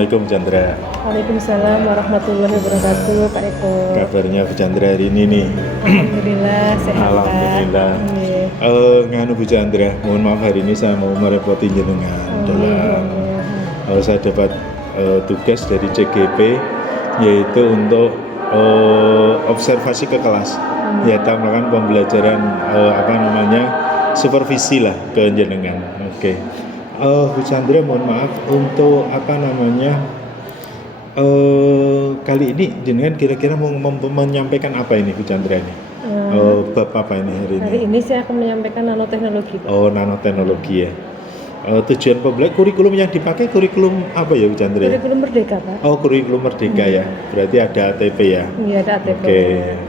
Assalamualaikum Bu Chandra. Waalaikumsalam warahmatullahi wabarakatuh, Pak Eko. Kabarnya Bu Chandra hari ini nih? Alhamdulillah sehat. Alhamdulillah. Nganu Bu Chandra, mohon maaf hari ini saya mau merepoti jenengan dalam saya dapat tugas dari CGP yaitu untuk observasi ke kelas, yaitu melakukan pembelajaran supervisi lah ke jenengan. Oke. Bu Chandra mohon maaf untuk kali ini jenengan kira-kira mau menyampaikan apa ini Bu Chandra ini? Bab apa ini hari ini? Hari ini saya akan menyampaikan nanoteknologi, Pak. Oh, nanoteknologi ya. Tujuan pembelajaran kurikulum yang dipakai kurikulum apa ya Bu Chandra? Kurikulum Merdeka, Pak. Oh, kurikulum Merdeka ya. Berarti ada ATP ya? Iya, ada ATP.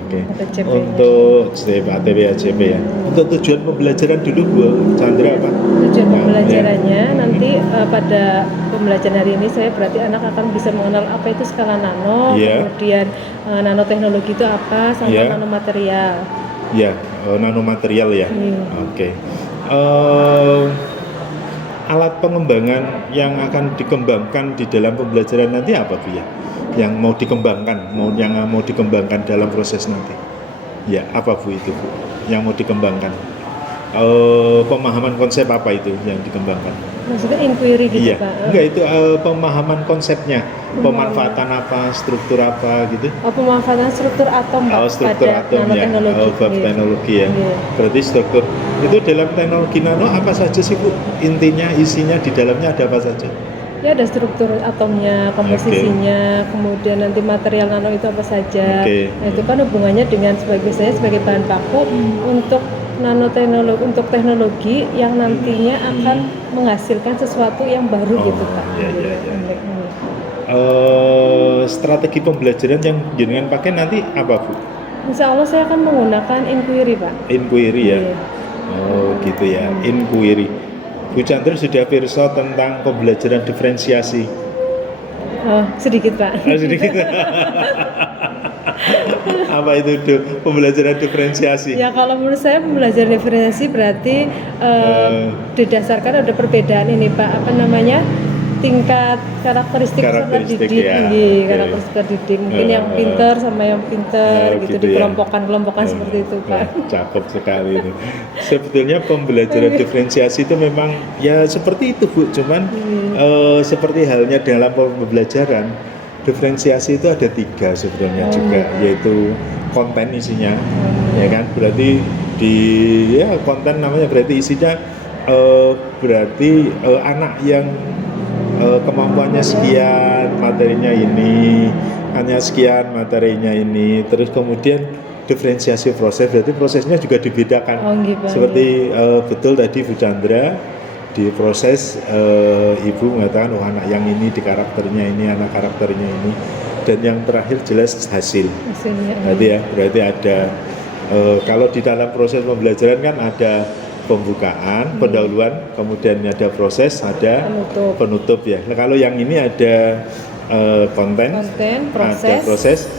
Oke. Ada CP. Untuk ATP ACP ya. Untuk tujuan pembelajaran dulu Bu Chandra apa? Tujuan pembelajarannya nanti pada pembelajaran hari ini saya berarti anak akan bisa mengenal apa itu skala nano, kemudian nanoteknologi itu apa, sama nanomaterial. Ya, nanomaterial ya. Oke. Alat pengembangan yang akan dikembangkan di dalam pembelajaran nanti apa Bu ya? Yang mau dikembangkan, yang mau dikembangkan dalam proses nanti. Ya, apa Bu itu Bu? Yang mau dikembangkan? Pemahaman konsep apa itu yang dikembangkan? Maksudnya inquiry gitu, Pak? Enggak, itu pemahaman konsepnya, pemanfaatan apa, struktur apa gitu? Pemanfaatan struktur atom, Pak, struktur pada atom nanoteknologi. Bab teknologi ya. Berarti struktur itu dalam teknologi nano apa saja sih Bu? Intinya, isinya di dalamnya ada apa saja? Ya, ada struktur atomnya, komposisinya, kemudian nanti material nano itu apa saja. Nah, itu kan hubungannya dengan saya sebagai bahan baku untuk nanoteknologi, untuk teknologi yang nantinya akan menghasilkan sesuatu yang baru gitu, Pak. Strategi pembelajaran yang jenengan pakai nanti apa Bu? Insya Allah saya akan menggunakan inquiry, Pak. Inquiry ya? Oh gitu ya, inquiry. Bu Chandra sudah pirsa tentang pembelajaran diferensiasi? Oh, sedikit Pak. Sedikit. Apa itu pembelajaran diferensiasi? Ya, kalau menurut saya pembelajaran diferensiasi berarti didasarkan ada perbedaan ini Pak, tingkat karakteristik peserta didik, karakteristik didik, mungkin yang pinter sama yang pinter gitu dikelompokkan seperti itu Pak. Cakep sekali ini. Sebetulnya pembelajaran diferensiasi itu memang ya seperti itu Bu, cuman seperti halnya dalam pembelajaran diferensiasi itu ada 3 sebetulnya juga, yaitu konten isinya, ya kan? Berarti konten namanya berarti isinya berarti anak yang kemampuannya sekian, materinya ini, hanya sekian materinya ini, terus kemudian diferensiasi proses, berarti prosesnya juga dibedakan. Seperti betul tadi Bu Chandra di proses ibu mengatakan anak yang ini di karakternya ini, anak karakternya ini, dan yang terakhir jelas hasilnya. Berarti ada kalau di dalam proses pembelajaran kan ada pembukaan, pendahuluan, kemudian ada proses, ada penutup ya. Nah, kalau yang ini ada konten, ada proses,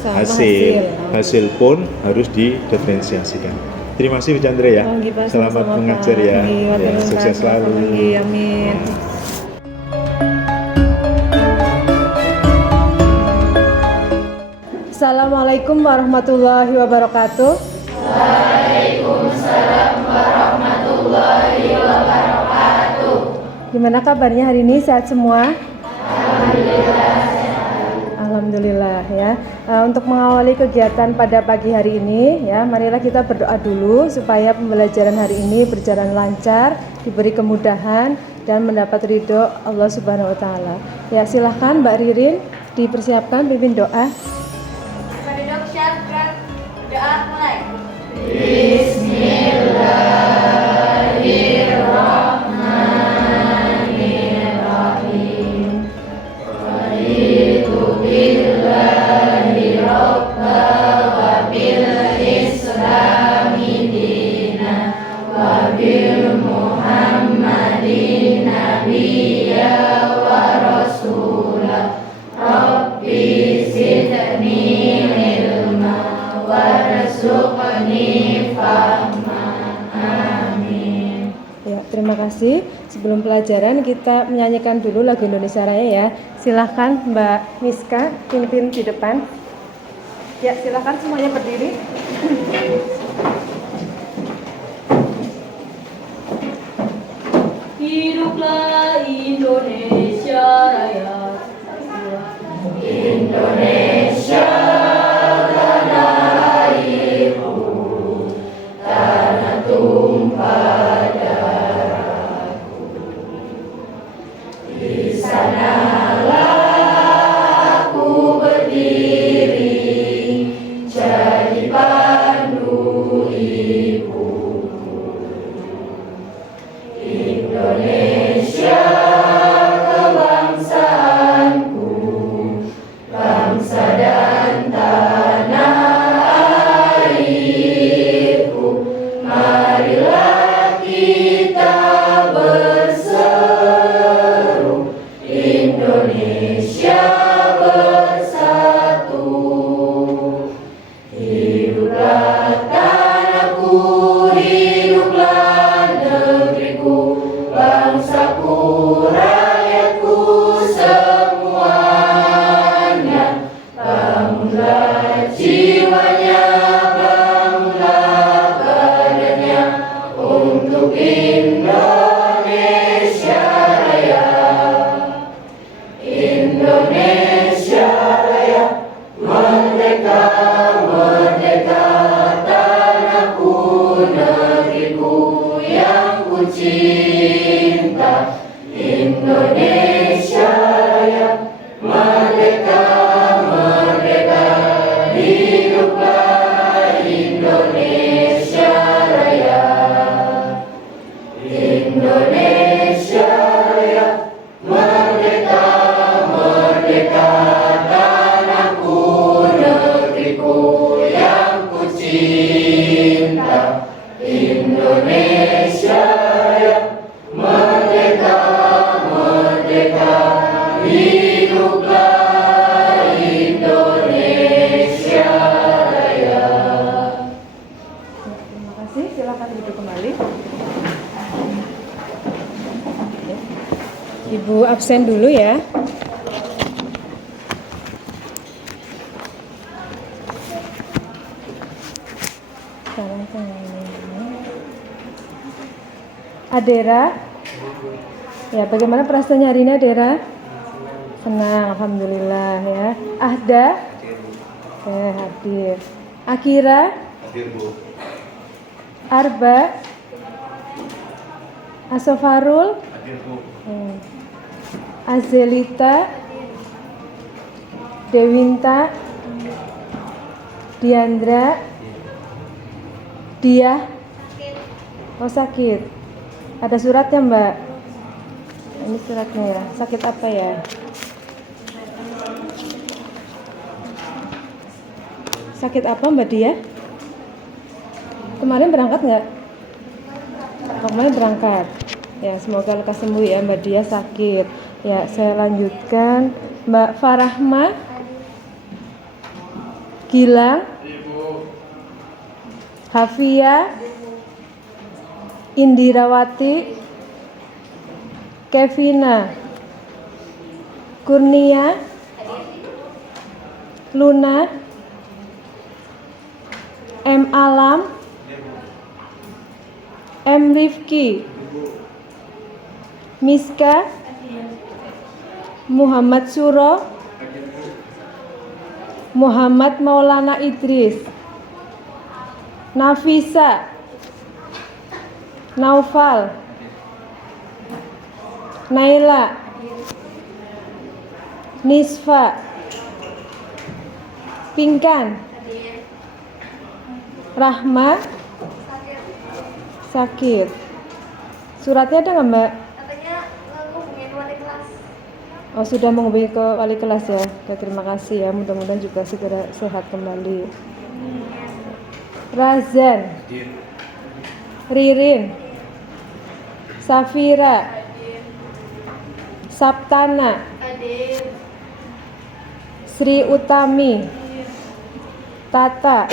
hasil pun harus didiferensiasikan. Terima kasih Bu Chandra ya. Selamat mengajar ya. Sukses selalu. Amin. Assalamualaikum warahmatullahi wabarakatuh. Waalaikumsalam warahmatullahi wabarakatuh. Gimana kabarnya hari ini? Sehat semua? Alhamdulillah. Alhamdulillah ya. Untuk mengawali kegiatan pada pagi hari ini ya, marilah kita berdoa dulu supaya pembelajaran hari ini berjalan lancar, diberi kemudahan dan mendapat ridho Allah Subhanahu wa taala. Ya, silahkan Mbak Ririn dipersiapkan pimpin doa. Dok, syarat doa mulai. Bismillahirrahmanirrahim. Raditu billahi rabba wa bil islami dina wa bil muhammadin nabiyya wa rasulah. Rabbi zidni ilma warzuqni fahma. Amin. Ya, terima kasih. sebelum pelajaran kita menyanyikan dulu lagu Indonesia Raya ya. Silahkan Mbak Miska pimpin di depan. Ya, silahkan semuanya berdiri. Hiduplah Indonesia Raya. Indonesia tanah airku, tanah tumpah darahku. Di sanalah aku berdiri, jadi pandu ibuku. Indonesia kebangsaanku, bangsa dan tanah airku. Marilah kita berseru, Indonesia bersatu. Hiduplah tanahku, hiduplah negeriku, bangsaku, rakyatku semuanya. Bangunlah jiwanya, bangunlah badannya untuk Indonesia Raya. Indonesia Raya, merdeka, merdeka, tanahku, negeriku yang ku cinta. Indonesia Raya, merdeka, merdeka, hiduplah Indonesia Raya. Indonesia Raya, merdeka, merdeka, tanahku, negeriku yang ku cinta. Indonesia Raya, merdeka, merdeka, hiduplah Indonesia Raya. Terima kasih, silakan duduk kembali. Ibu absen dulu ya. Adera, ya bagaimana perasaannya hari ini Adera? Senang, alhamdulillah ya. Ahda, hadir. Akira, Hadir Bu. Arba, Asofarul, Hadir Bu. Azelita, Dewinta, Diandra, Dia, oh sakit. Ada suratnya Mbak. Ini suratnya ya. Sakit apa ya? Sakit apa Mbak Dia? Kemarin berangkat nggak? Kemarin berangkat. Ya, semoga lekas sembuh ya Mbak Dia sakit. Ya, saya lanjutkan. Mbak Farahma, Gilang, Hafia, Indirawati, Kevina, Kurnia, Luna, M. Alam, M. Rifki, Miska, Muhammad Suro, Muhammad Maulana Idris, Nafisa, Naufal, Naila, Nisfa, Pinkan, Rahma, sakit. Suratnya ada nggak Mbak? Katanya ngehubungin wali kelas. Oh sudah menghubungi ke wali kelas ya. Oke, terima kasih ya. Mudah-mudahan juga segera sehat kembali. Razan, Ririn, Safira, Saptana, Hadir. Sri Utami, Tata,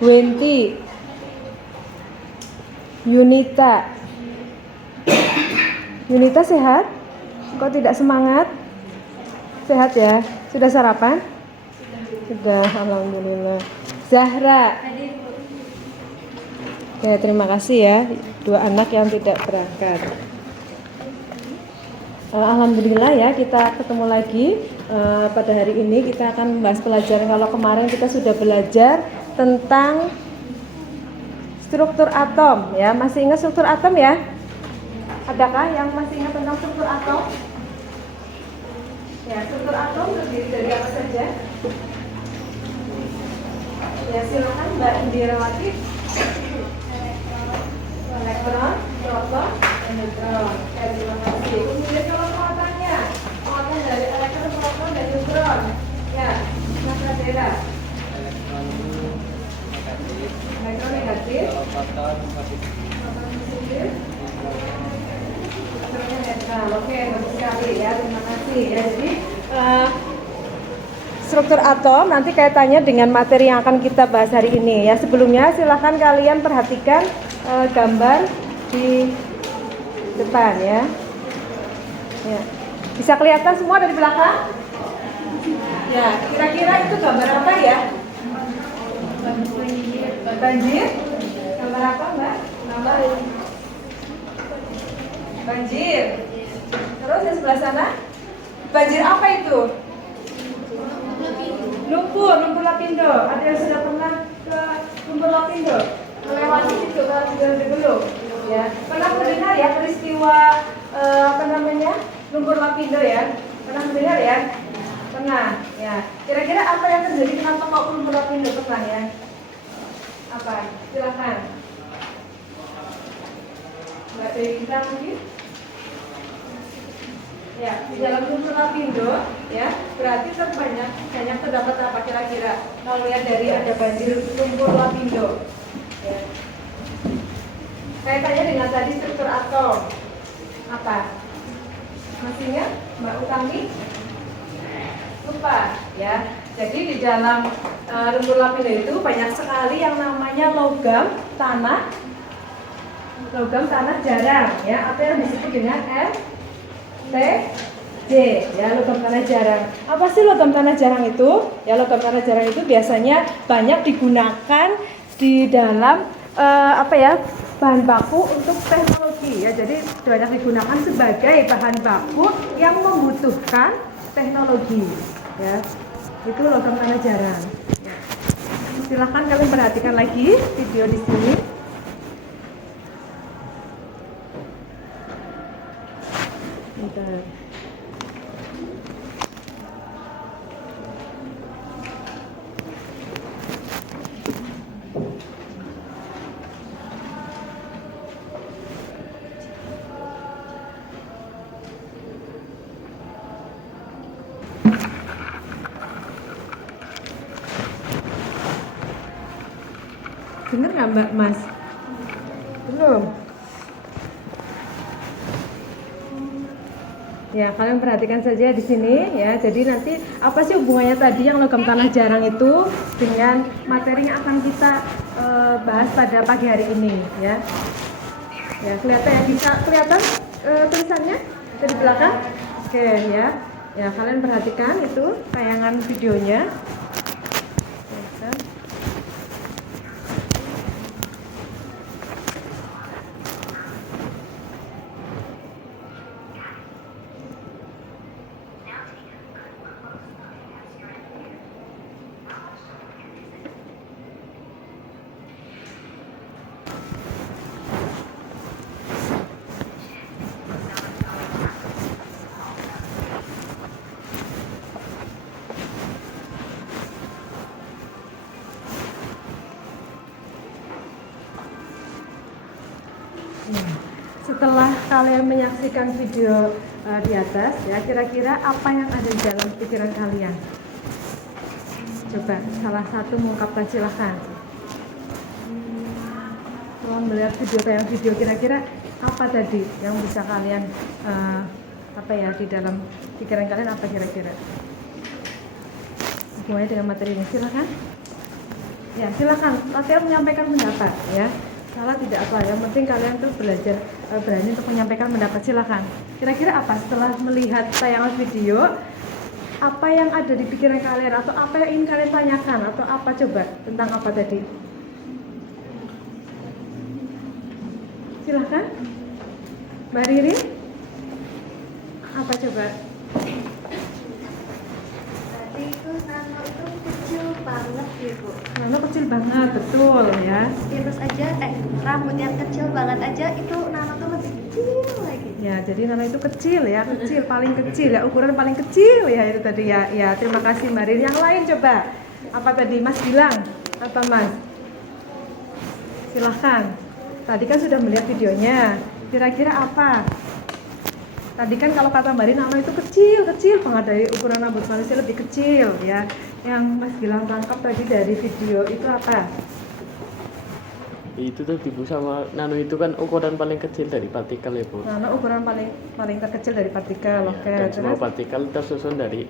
Wenti, Yunita, Yunita sehat? Kok tidak semangat? Sehat ya? Sudah sarapan? Sudah, alhamdulillah. Zahra. Oke, terima kasih ya. Dua anak yang tidak berangkat. Alhamdulillah ya, kita ketemu lagi. Pada hari ini kita akan membahas pelajaran. Kalau kemarin kita sudah belajar tentang struktur atom ya. Masih ingat struktur atom ya? Adakah yang masih ingat tentang struktur atom? Ya, struktur atom terdiri dari apa saja? Ya, silakan Mbak Indirawati. Elektron, proton, dan neutron. Terima kasih. Kemudian kalau muatannya dari elektron, proton, dan neutron. Ya, Mas Radera. Elektron negatif. Proton positif. Elektronnya netral. Oke, bagus sekali ya. Terima kasih. Ya, jadi struktur atom nanti kaitannya dengan materi yang akan kita bahas hari ini ya. Sebelumnya silahkan kalian perhatikan gambar di depan ya. Ya. Bisa kelihatan semua dari belakang? Ya, kira-kira itu gambar apa ya? Banjir? Gambar apa, Mbak? Banjir. Terus di sebelah sana? Banjir apa itu? Lumpur Lapindo. Ada yang sudah pernah ke Lumpur Lapindo? Melewati itu kalau belum? Ya. Pernah mendengar ya peristiwa Lumpur Lapindo ya? Pernah mendengar ya? Pernah. Ya. Kira-kira apa yang terjadi kenapa kok Lumpur Lapindo pernah ya? Apa? Silakan. Mbak Dewi kita mungkin? Ya, di dalam Lumpur Lapindo ya, berarti banyak terdapat apa kira-kira? Kalau lihat dari ada banjir Lumpur Lapindo. Ya. Kaitannya dengan tadi struktur atom. Apa? Masih ingat Mbak Utami? Lupa ya. Jadi di dalam Lumpur Lapindo itu banyak sekali yang namanya logam tanah jarang ya, atau yang disebut dengan LTJ ya, logam tanah jarang. Apa sih logam tanah jarang itu? Ya, logam tanah jarang itu biasanya banyak digunakan di dalam bahan baku untuk teknologi ya. Jadi banyak digunakan sebagai bahan baku yang membutuhkan teknologi ya. Itu logam tanah jarang ya. Silahkan kalian perhatikan lagi video di sini. Bentar. Dengar nggak Mbak Mas? Belum? Ya, kalian perhatikan saja di sini ya. Jadi nanti apa sih hubungannya tadi yang logam tanah jarang itu dengan materi yang akan kita bahas pada pagi hari ini ya. Ya, kelihatan ya, bisa kelihatan tulisannya dari belakang? Oke ya. Ya, kalian perhatikan itu tayangan videonya. Setelah kalian menyaksikan video di atas ya, kira-kira apa yang ada di dalam pikiran kalian? Coba salah satu mengungkapkan, silahkan. Kalau melihat video, kira-kira apa tadi yang bisa kalian di dalam pikiran kalian apa kira-kira? Hubungannya dengan materi ini, silahkan. Ya, silahkan. Latihan menyampaikan pendapat ya. Salah tidak apa, yang penting kalian tuh belajar berani untuk menyampaikan pendapat. Silakan. Kira-kira apa setelah melihat tayangan video, apa yang ada di pikiran kalian atau apa yang ingin kalian tanyakan atau apa, coba tentang apa tadi? Silakan. Mbak Riri, apa coba? Tadi itu nano itu kecil banget gitu. Nano kecil banget, betul ya. Virus aja, rambut yang kecil banget aja itu nano tuh lebih kecil lagi. Ya, jadi nano itu kecil ya, kecil, paling kecil ya, ukuran paling kecil ya itu tadi ya. Ya, terima kasih Mbak Riri. Yang lain coba, apa tadi Mas bilang? Apa Mas? Silahkan. Tadi kan sudah melihat videonya, kira-kira apa? Tadi kan kalau kata Mbak Riri, nano itu kecil banget, dari ukuran rambut manusia lebih kecil ya. Yang Mas bilang tangkap tadi dari video itu apa? Itu tuh ibu, sama nano itu kan ukuran paling kecil dari partikel ya Bu. Nano ukuran paling terkecil dari partikel, oke. Dan semua Terus? partikel tersusun dari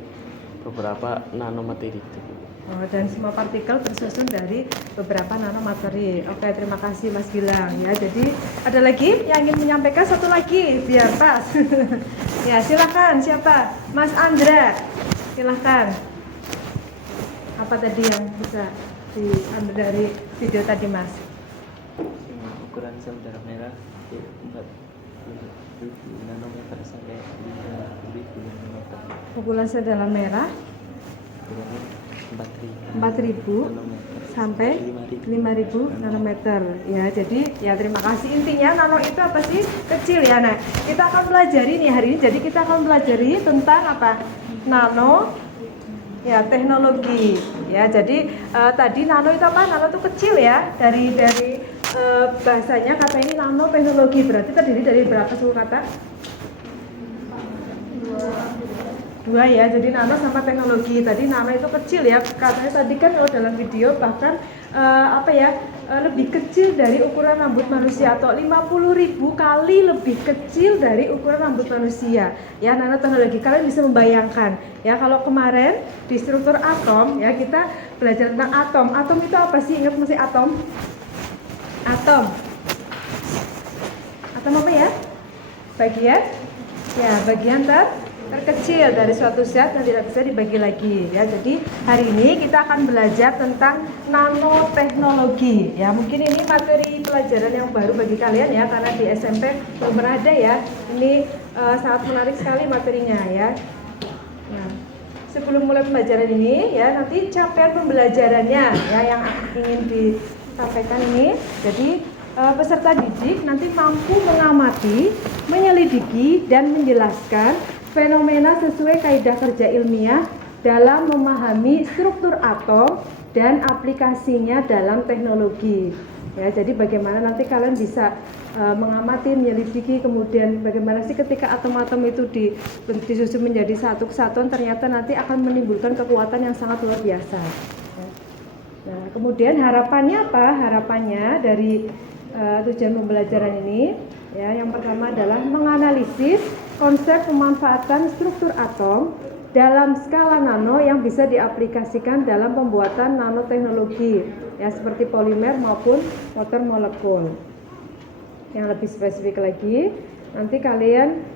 beberapa nanomateri itu Bu. Oh, dan semua partikel tersusun dari beberapa nanomateri. Oke, terima kasih Mas Gilang ya. Jadi ada lagi yang ingin menyampaikan, satu lagi biar pas. Ya, silakan. Siapa? Mas Andra. Silakan. Apa tadi yang bisa diambil dari video tadi, Mas? Ukuran sel darah merah 4.000 nanometer sampai 5.000 nanometer. Ukuran sel darah merah Ukurannya 4.000 4.000 sampai 5.000 nanometer ya. Jadi ya terima kasih, intinya nano itu apa sih? Kecil ya. Nah, kita akan pelajari nih hari ini, jadi kita akan pelajari tentang apa? Nano ya, teknologi ya. Jadi tadi nano itu apa? Nano itu kecil ya, dari bahasanya kata ini nano teknologi, berarti terdiri dari berapa suku kata? Dua ya, jadi nano sama teknologi. Tadi nano itu kecil ya, katanya tadi kan kalau dalam video bahkan lebih kecil dari ukuran rambut manusia, atau 50.000 kali lebih kecil dari ukuran rambut manusia ya. Nanoteknologi, kalian bisa membayangkan ya, kalau kemarin di struktur atom ya, kita belajar tentang atom itu apa sih? Ingat masih atom apa ya? Bagian terkecil dari suatu zat yang tidak bisa dibagi lagi ya. Jadi hari ini kita akan belajar tentang nanoteknologi ya. Mungkin ini materi pelajaran yang baru bagi kalian ya, karena di SMP belum pernah ada ya. Ini sangat menarik sekali materinya ya. Nah, sebelum mulai pembelajaran ini ya, nanti capaian pembelajarannya ya yang ingin disampaikan ini. Jadi peserta didik nanti mampu mengamati, menyelidiki dan menjelaskan fenomena sesuai kaidah kerja ilmiah dalam memahami struktur atom dan aplikasinya dalam teknologi. Ya, jadi bagaimana nanti kalian bisa mengamati, menyelidiki, kemudian bagaimana sih ketika atom-atom itu disusun menjadi satu kesatuan, ternyata nanti akan menimbulkan kekuatan yang sangat luar biasa. Nah, kemudian harapannya apa? Harapannya dari tujuan pembelajaran ini ya, yang pertama adalah menganalisis konsep pemanfaatan struktur atom dalam skala nano yang bisa diaplikasikan dalam pembuatan nanoteknologi ya, seperti polimer maupun motor molekul. Yang lebih spesifik lagi, nanti kalian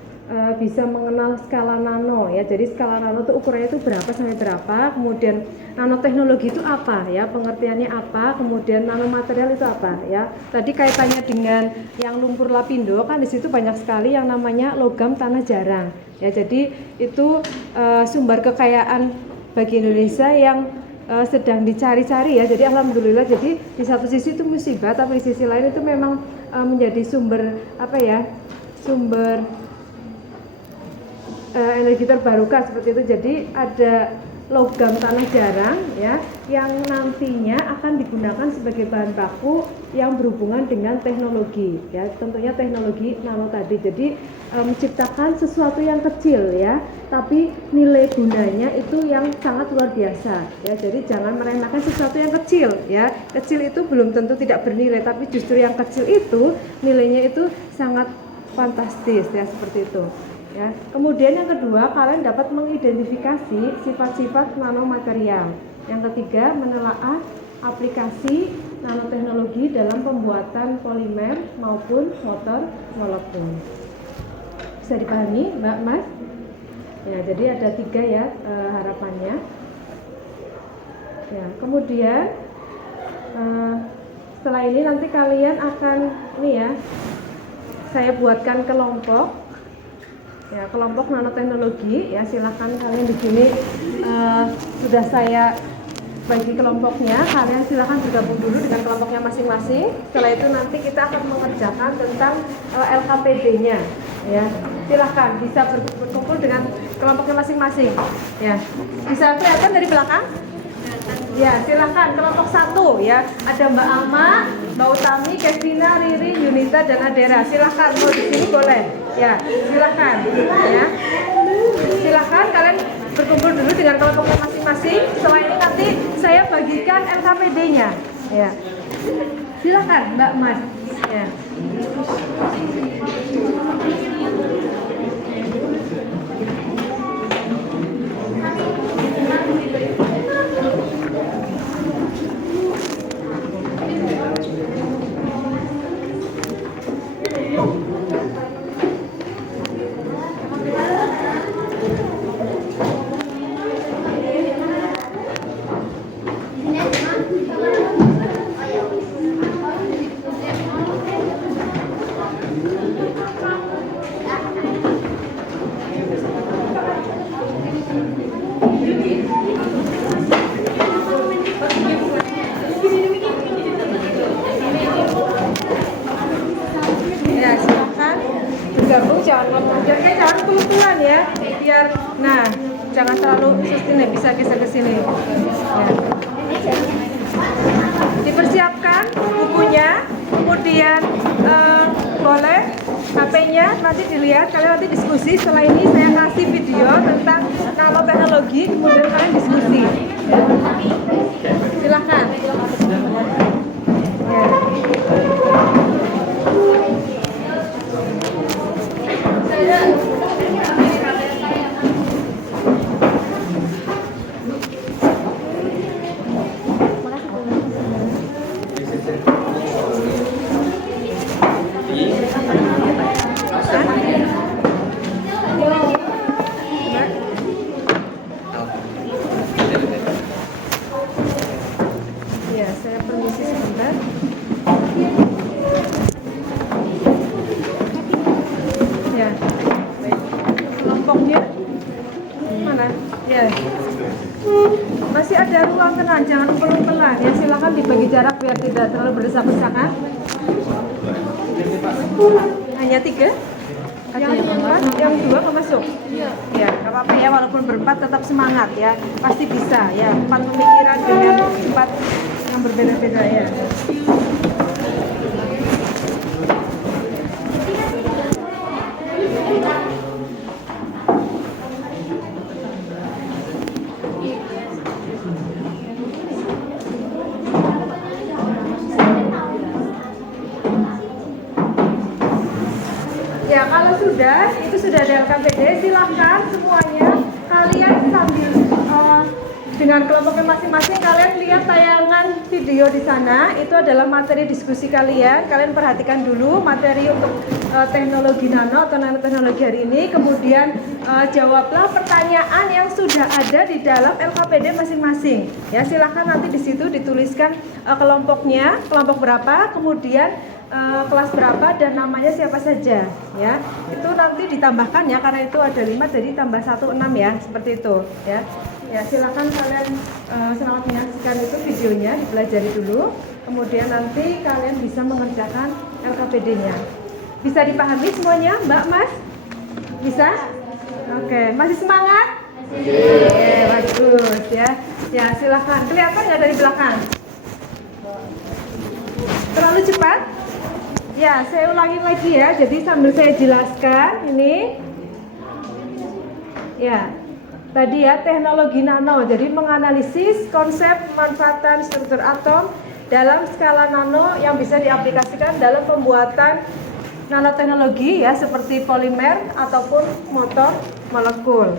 bisa mengenal skala nano ya. Jadi skala nano itu ukurannya itu berapa sampai berapa, kemudian nanoteknologi itu apa ya, pengertiannya apa, kemudian nanomaterial itu apa ya. Tadi kaitannya dengan yang lumpur lapindo kan, di situ banyak sekali yang namanya logam tanah jarang ya. Jadi itu sumber kekayaan bagi Indonesia yang sedang dicari-cari ya. Jadi alhamdulillah, jadi di satu sisi itu musibah, tapi di sisi lain itu memang menjadi sumber energi terbarukan seperti itu. Jadi ada logam tanah jarang ya, yang nantinya akan digunakan sebagai bahan baku yang berhubungan dengan teknologi ya, tentunya teknologi nano tadi. Jadi menciptakan sesuatu yang kecil ya, tapi nilai gunanya itu yang sangat luar biasa ya. Jadi jangan meremehkan sesuatu yang kecil ya. Kecil itu belum tentu tidak bernilai, tapi justru yang kecil itu nilainya itu sangat fantastis ya, seperti itu. Ya. Kemudian yang kedua, kalian dapat mengidentifikasi sifat-sifat nanomaterial. Yang ketiga, menelaah aplikasi nanoteknologi dalam pembuatan polimer maupun motor molekul. Bisa dipahami, Mbak Mas? Ya, jadi ada 3 ya harapannya. Ya, kemudian setelah ini nanti kalian akan saya buatkan kelompok. Ya, kelompok nanoteknologi ya, silakan kalian di sini sudah saya bagi kelompoknya, kalian silakan bergabung dulu dengan kelompoknya masing-masing. Setelah itu nanti kita akan mengerjakan tentang LKPD-nya ya. Silakan bisa berkumpul dengan kelompoknya masing-masing ya. Bisa kelihatan dari belakang? Ya, silakan kelompok 1 ya. Ada Mbak Alma, Mbak Utami, Kevina, Riri, Yunita dan Adera. Silakan mau di sini boleh. Ya, silakan ya. Silakan kalian berkumpul dulu dengan kelompoknya masing-masing. Setelah ini nanti saya bagikan LKPD-nya. Ya. Silakan Mbak Mas. Ya. Ya, silakan bergabung, jangan kelupaan ya, biar jangan terlalu sustain, bisa geser ke sini. Ya. Dipersiapkan bukunya, kemudian boleh HP-nya nanti dilihat, kalian nanti diskusi. Setelah ini saya kasih video tentang nanoteknologi, kemudian kalian diskusi. Ya. Silakan. Ya. Ya, saya permisi sebentar. Ya, kelompoknya mana? Ya, masih ada ruang, tenang, jangan pelan-pelan. Ya, silakan dibagi jarak biar tidak terlalu berdesak-desakan. Hanya 3? Yang 4, yang 2 masuk? Iya. Ya, nggak apa-apa ya, walaupun berempat tetap semangat ya. Pasti bisa ya, 4 pemikiran dengan 4 yang berbeda-beda ya. Ya, kalau itu sudah ada LKPD, silahkan semuanya kalian sambil dengan kelompoknya masing-masing kalian lihat tayangan video di sana. Itu adalah materi diskusi kalian. Kalian perhatikan dulu materi untuk teknologi nano atau nanoteknologi hari ini. Kemudian jawablah pertanyaan yang sudah ada di dalam LKPD masing-masing. Ya, silahkan nanti di situ dituliskan kelompoknya, kelompok berapa, kemudian kelas berapa dan namanya siapa saja ya. Itu nanti ditambahkan ya, karena itu ada 5 jadi tambah 1 6 ya, seperti itu ya. Ya, silakan kalian selamat menyaksikan itu videonya, dipelajari dulu. Kemudian nanti kalian bisa mengerjakan LKPD-nya. Bisa dipahami semuanya, Mbak Mas? Bisa? Oke, masih semangat? Oke, bagus ya. Ya, silakan. Kelihatan nggak dari belakang? Terlalu cepat? Ya, saya ulangi lagi ya. Jadi sambil saya jelaskan ini. Ya, tadi ya teknologi nano. Jadi menganalisis konsep pemanfaatan struktur atom dalam skala nano yang bisa diaplikasikan dalam pembuatan nanoteknologi ya, seperti polimer ataupun motor molekul.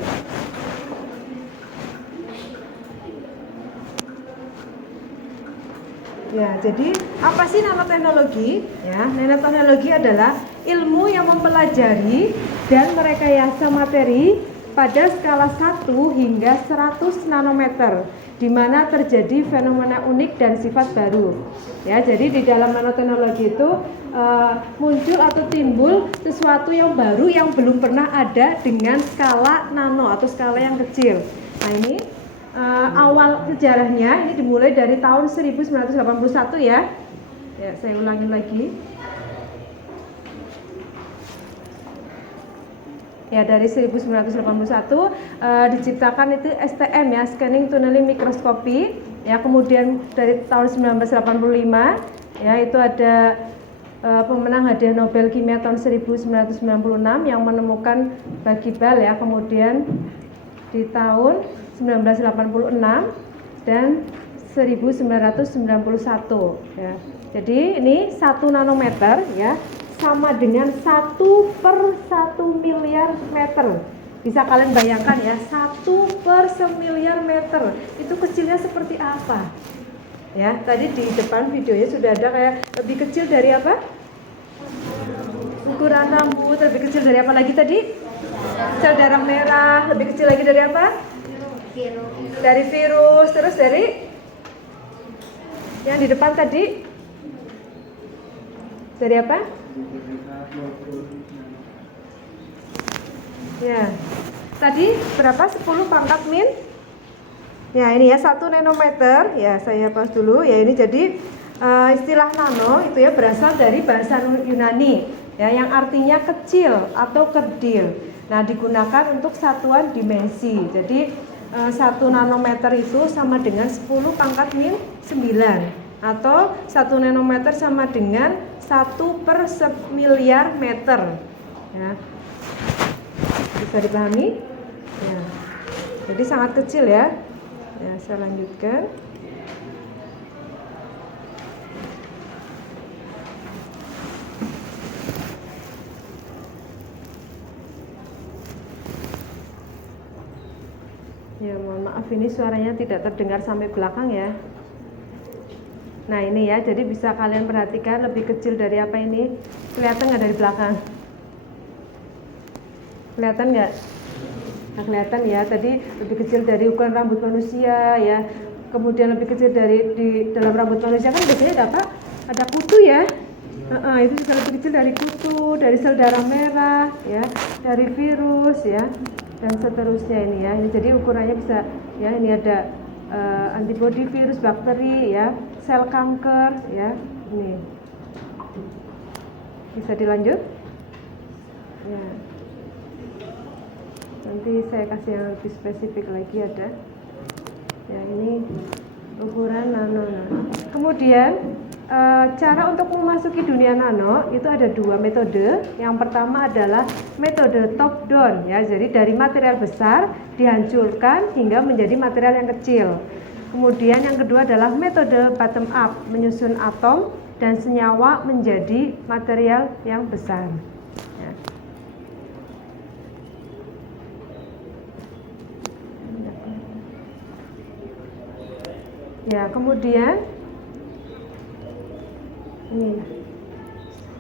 Ya, jadi apa sih nanoteknologi? Ya, nanoteknologi adalah ilmu yang mempelajari dan merekayasa materi pada skala 1 hingga 100 nanometer, di mana terjadi fenomena unik dan sifat baru. Ya, jadi di dalam nanoteknologi itu muncul atau timbul sesuatu yang baru yang belum pernah ada dengan skala nano atau skala yang kecil. Nah, ini awal sejarahnya ini dimulai dari tahun 1981 ya. Ya, saya ulangi lagi. Ya, dari 1981 diciptakan itu STM ya, Scanning Tunneling Microscopy. Ya, kemudian dari tahun 1985 ya itu ada pemenang hadiah Nobel Kimia tahun 1996 yang menemukan Bagibal ya. Kemudian di tahun 1986 dan 1991 ya. Jadi ini 1 nanometer ya sama dengan 1/1 miliar meter. Bisa kalian bayangkan ya, 1/1 meter itu kecilnya seperti apa? Ya, tadi di depan videonya sudah ada kayak lebih kecil dari apa? Ukuran rambut, lebih kecil dari apa lagi tadi? Sel darah merah, lebih kecil lagi dari apa? Dari virus, terus dari yang di depan tadi? Dari apa? Ya, tadi berapa? 10 pangkat min? Ya, ini ya 1 nanometer. Ya, saya pas dulu. Ya, ini jadi istilah nano itu ya berasal dari bahasa Yunani ya, yang artinya kecil atau kerdil. Nah, digunakan untuk satuan dimensi. Jadi 1 nanometer itu sama dengan 10 pangkat min 9 atau 1 nanometer sama dengan 1/1 miliar meter ya. Bisa dipahami? Ya. Jadi sangat kecil ya. Ya, saya lanjutkan. Ya, mohon maaf ini suaranya tidak terdengar sampai belakang ya. Nah, ini ya, jadi bisa kalian perhatikan lebih kecil dari apa ini? Kelihatan nggak dari belakang? Kelihatan nggak? Nah, kelihatan ya, tadi lebih kecil dari ukuran rambut manusia ya. Kemudian lebih kecil dari di dalam rambut manusia kan biasanya ada apa? Ada kutu ya. Itu juga lebih kecil dari kutu, dari sel darah merah ya, dari virus ya, dan seterusnya ini ya. Ini jadi ukurannya bisa ya, ini ada antibodi virus, bakteri ya, sel kanker ya. Ini bisa dilanjut ya. Nanti saya kasih yang lebih spesifik lagi ada ya, ini ukuran nano. Kemudian cara untuk memasuki dunia nano itu ada 2 metode. Yang pertama adalah metode top down ya, jadi dari material besar dihancurkan hingga menjadi material yang kecil. Kemudian yang kedua adalah metode bottom up, menyusun atom dan senyawa menjadi material yang besar ya. Ya, kemudian ini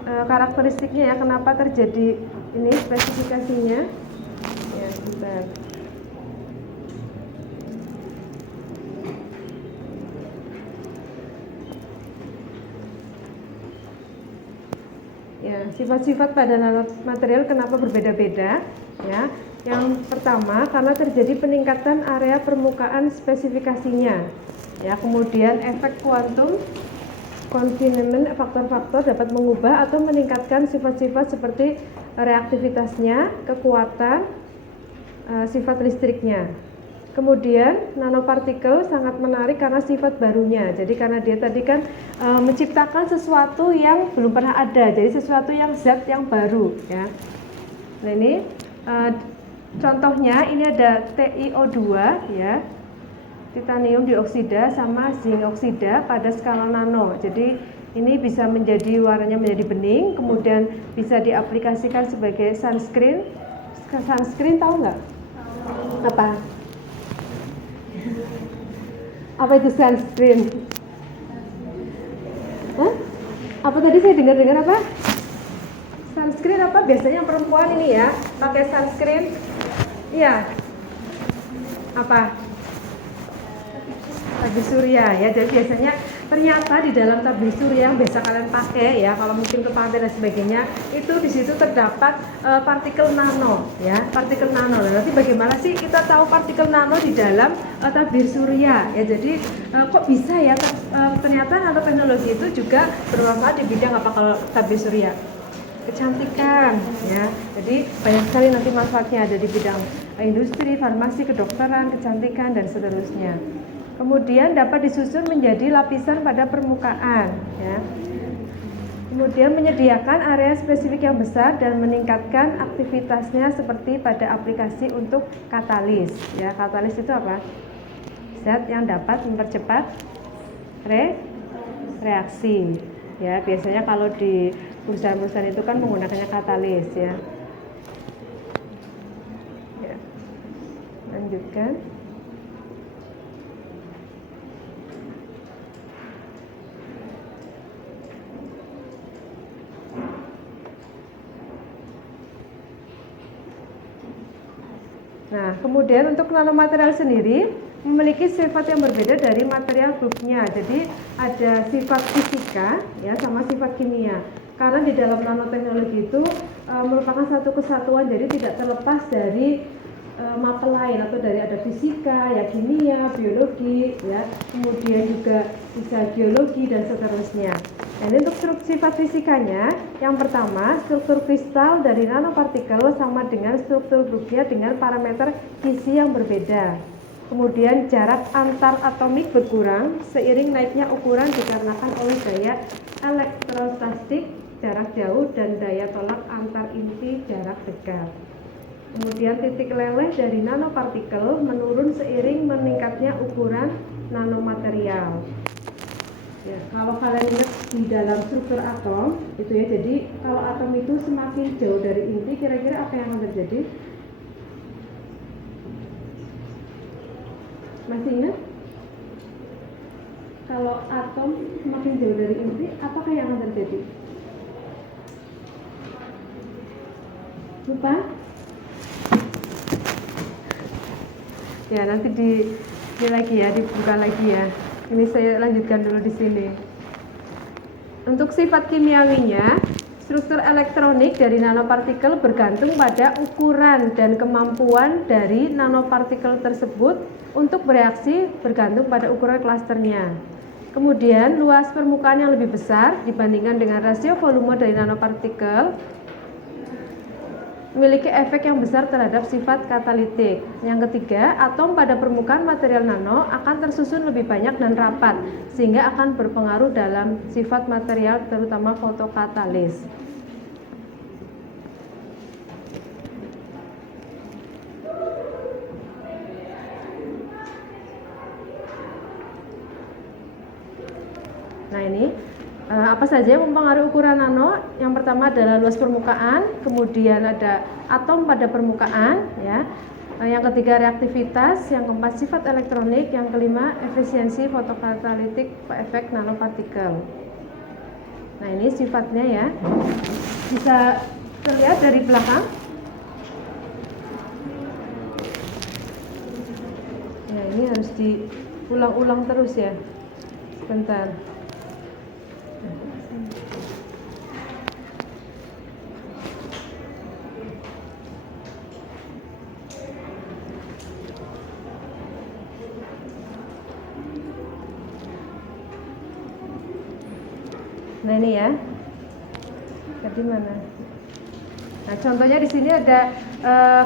karakteristiknya ya, kenapa terjadi ini spesifikasinya ya, bentar. Ya, sifat-sifat pada nanomaterial kenapa berbeda-beda ya. Yang pertama karena terjadi peningkatan area permukaan spesifikasinya ya, kemudian efek kuantum confinement, faktor-faktor dapat mengubah atau meningkatkan sifat-sifat seperti reaktivitasnya, kekuatan, sifat listriknya. Kemudian nanopartikel sangat menarik karena sifat barunya. Jadi karena dia tadi kan menciptakan sesuatu yang belum pernah ada, jadi sesuatu yang zat yang baru ya. Nah, ini contohnya ini ada TiO2 ya, titanium dioksida sama zinc oksida pada skala nano. Jadi ini bisa menjadi warnanya menjadi bening, kemudian bisa diaplikasikan sebagai sunscreen. Sunscreen tahu nggak? Apa? Apa itu sunscreen? Hah? Apa tadi saya dengar apa? Sunscreen apa? Biasanya yang perempuan ini ya pakai sunscreen. Iya. Apa? Tabir surya ya. Jadi biasanya ternyata di dalam tabir surya yang biasa kalian pakai ya, kalau mungkin ke pantai dan sebagainya, itu di situ terdapat partikel nano ya, partikel nano. Dan nanti bagaimana sih kita tahu partikel nano di dalam tabir surya ya? Jadi kok bisa ya? Ternyata nanoteknologi itu juga bermanfaat di bidang apa kalau tabir surya? Kecantikan ya. Jadi banyak sekali nanti manfaatnya ada di bidang industri, farmasi, kedokteran, kecantikan dan seterusnya. Kemudian dapat disusun menjadi lapisan pada permukaan ya. Kemudian menyediakan area spesifik yang besar dan meningkatkan aktivitasnya seperti pada aplikasi untuk katalis ya. Katalis itu apa? Zat yang dapat mempercepat reaksi ya. Biasanya kalau di perusahaan-perusahaan itu kan menggunakannya katalis ya. Ya. Lanjutkan. Nah, kemudian untuk nanomaterial sendiri memiliki sifat yang berbeda dari material grupnya. Jadi ada sifat fisika ya sama sifat kimia. Karena di dalam nanoteknologi itu merupakan satu kesatuan, jadi tidak terlepas dari mapel lain atau dari ada fisika, ya kimia, biologi, ya kemudian juga bisa geologi dan seterusnya. Nah, ini untuk sifat fisikanya, yang pertama struktur kristal dari nanopartikel sama dengan struktur grupnya dengan parameter isi yang berbeda. Kemudian jarak antar atomik berkurang seiring naiknya ukuran dikarenakan oleh daya elektrostatik jarak jauh dan daya tolak antar inti jarak dekat. Kemudian titik leleh dari nanopartikel menurun seiring meningkatnya ukuran nanomaterial. Ya, kalau kalian ingat di dalam struktur atom itu ya, jadi kalau atom itu semakin jauh dari inti, kira-kira apa yang akan terjadi? Masih ingat? Kalau atom semakin jauh dari inti, apakah yang akan terjadi? Lupa? Ya, nanti di lagi ya, dibuka lagi ya. Ini saya lanjutkan dulu di sini. Untuk sifat kimiawinya, struktur elektronik dari nanopartikel bergantung pada ukuran dan kemampuan dari nanopartikel tersebut untuk bereaksi bergantung pada ukuran klasternya. Kemudian, luas permukaan yang lebih besar dibandingkan dengan rasio volume dari nanopartikel memiliki efek yang besar terhadap sifat katalitik. Yang ketiga, atom pada permukaan material nano akan tersusun lebih banyak dan rapat, sehingga akan berpengaruh dalam sifat material terutama fotokatalis. Nah, ini apa saja yang mempengaruhi ukuran nano? Yang pertama adalah luas permukaan, kemudian ada atom pada permukaan, ya. Yang ketiga reaktivitas, yang keempat sifat elektronik, yang kelima efisiensi fotokatalitik efek nanopartikel. Nah, ini sifatnya ya. Bisa terlihat dari belakang. Ya, ini harus diulang-ulang terus ya. Sebentar. Nah, ini ya. Tadi mana? Nah, contohnya di sini ada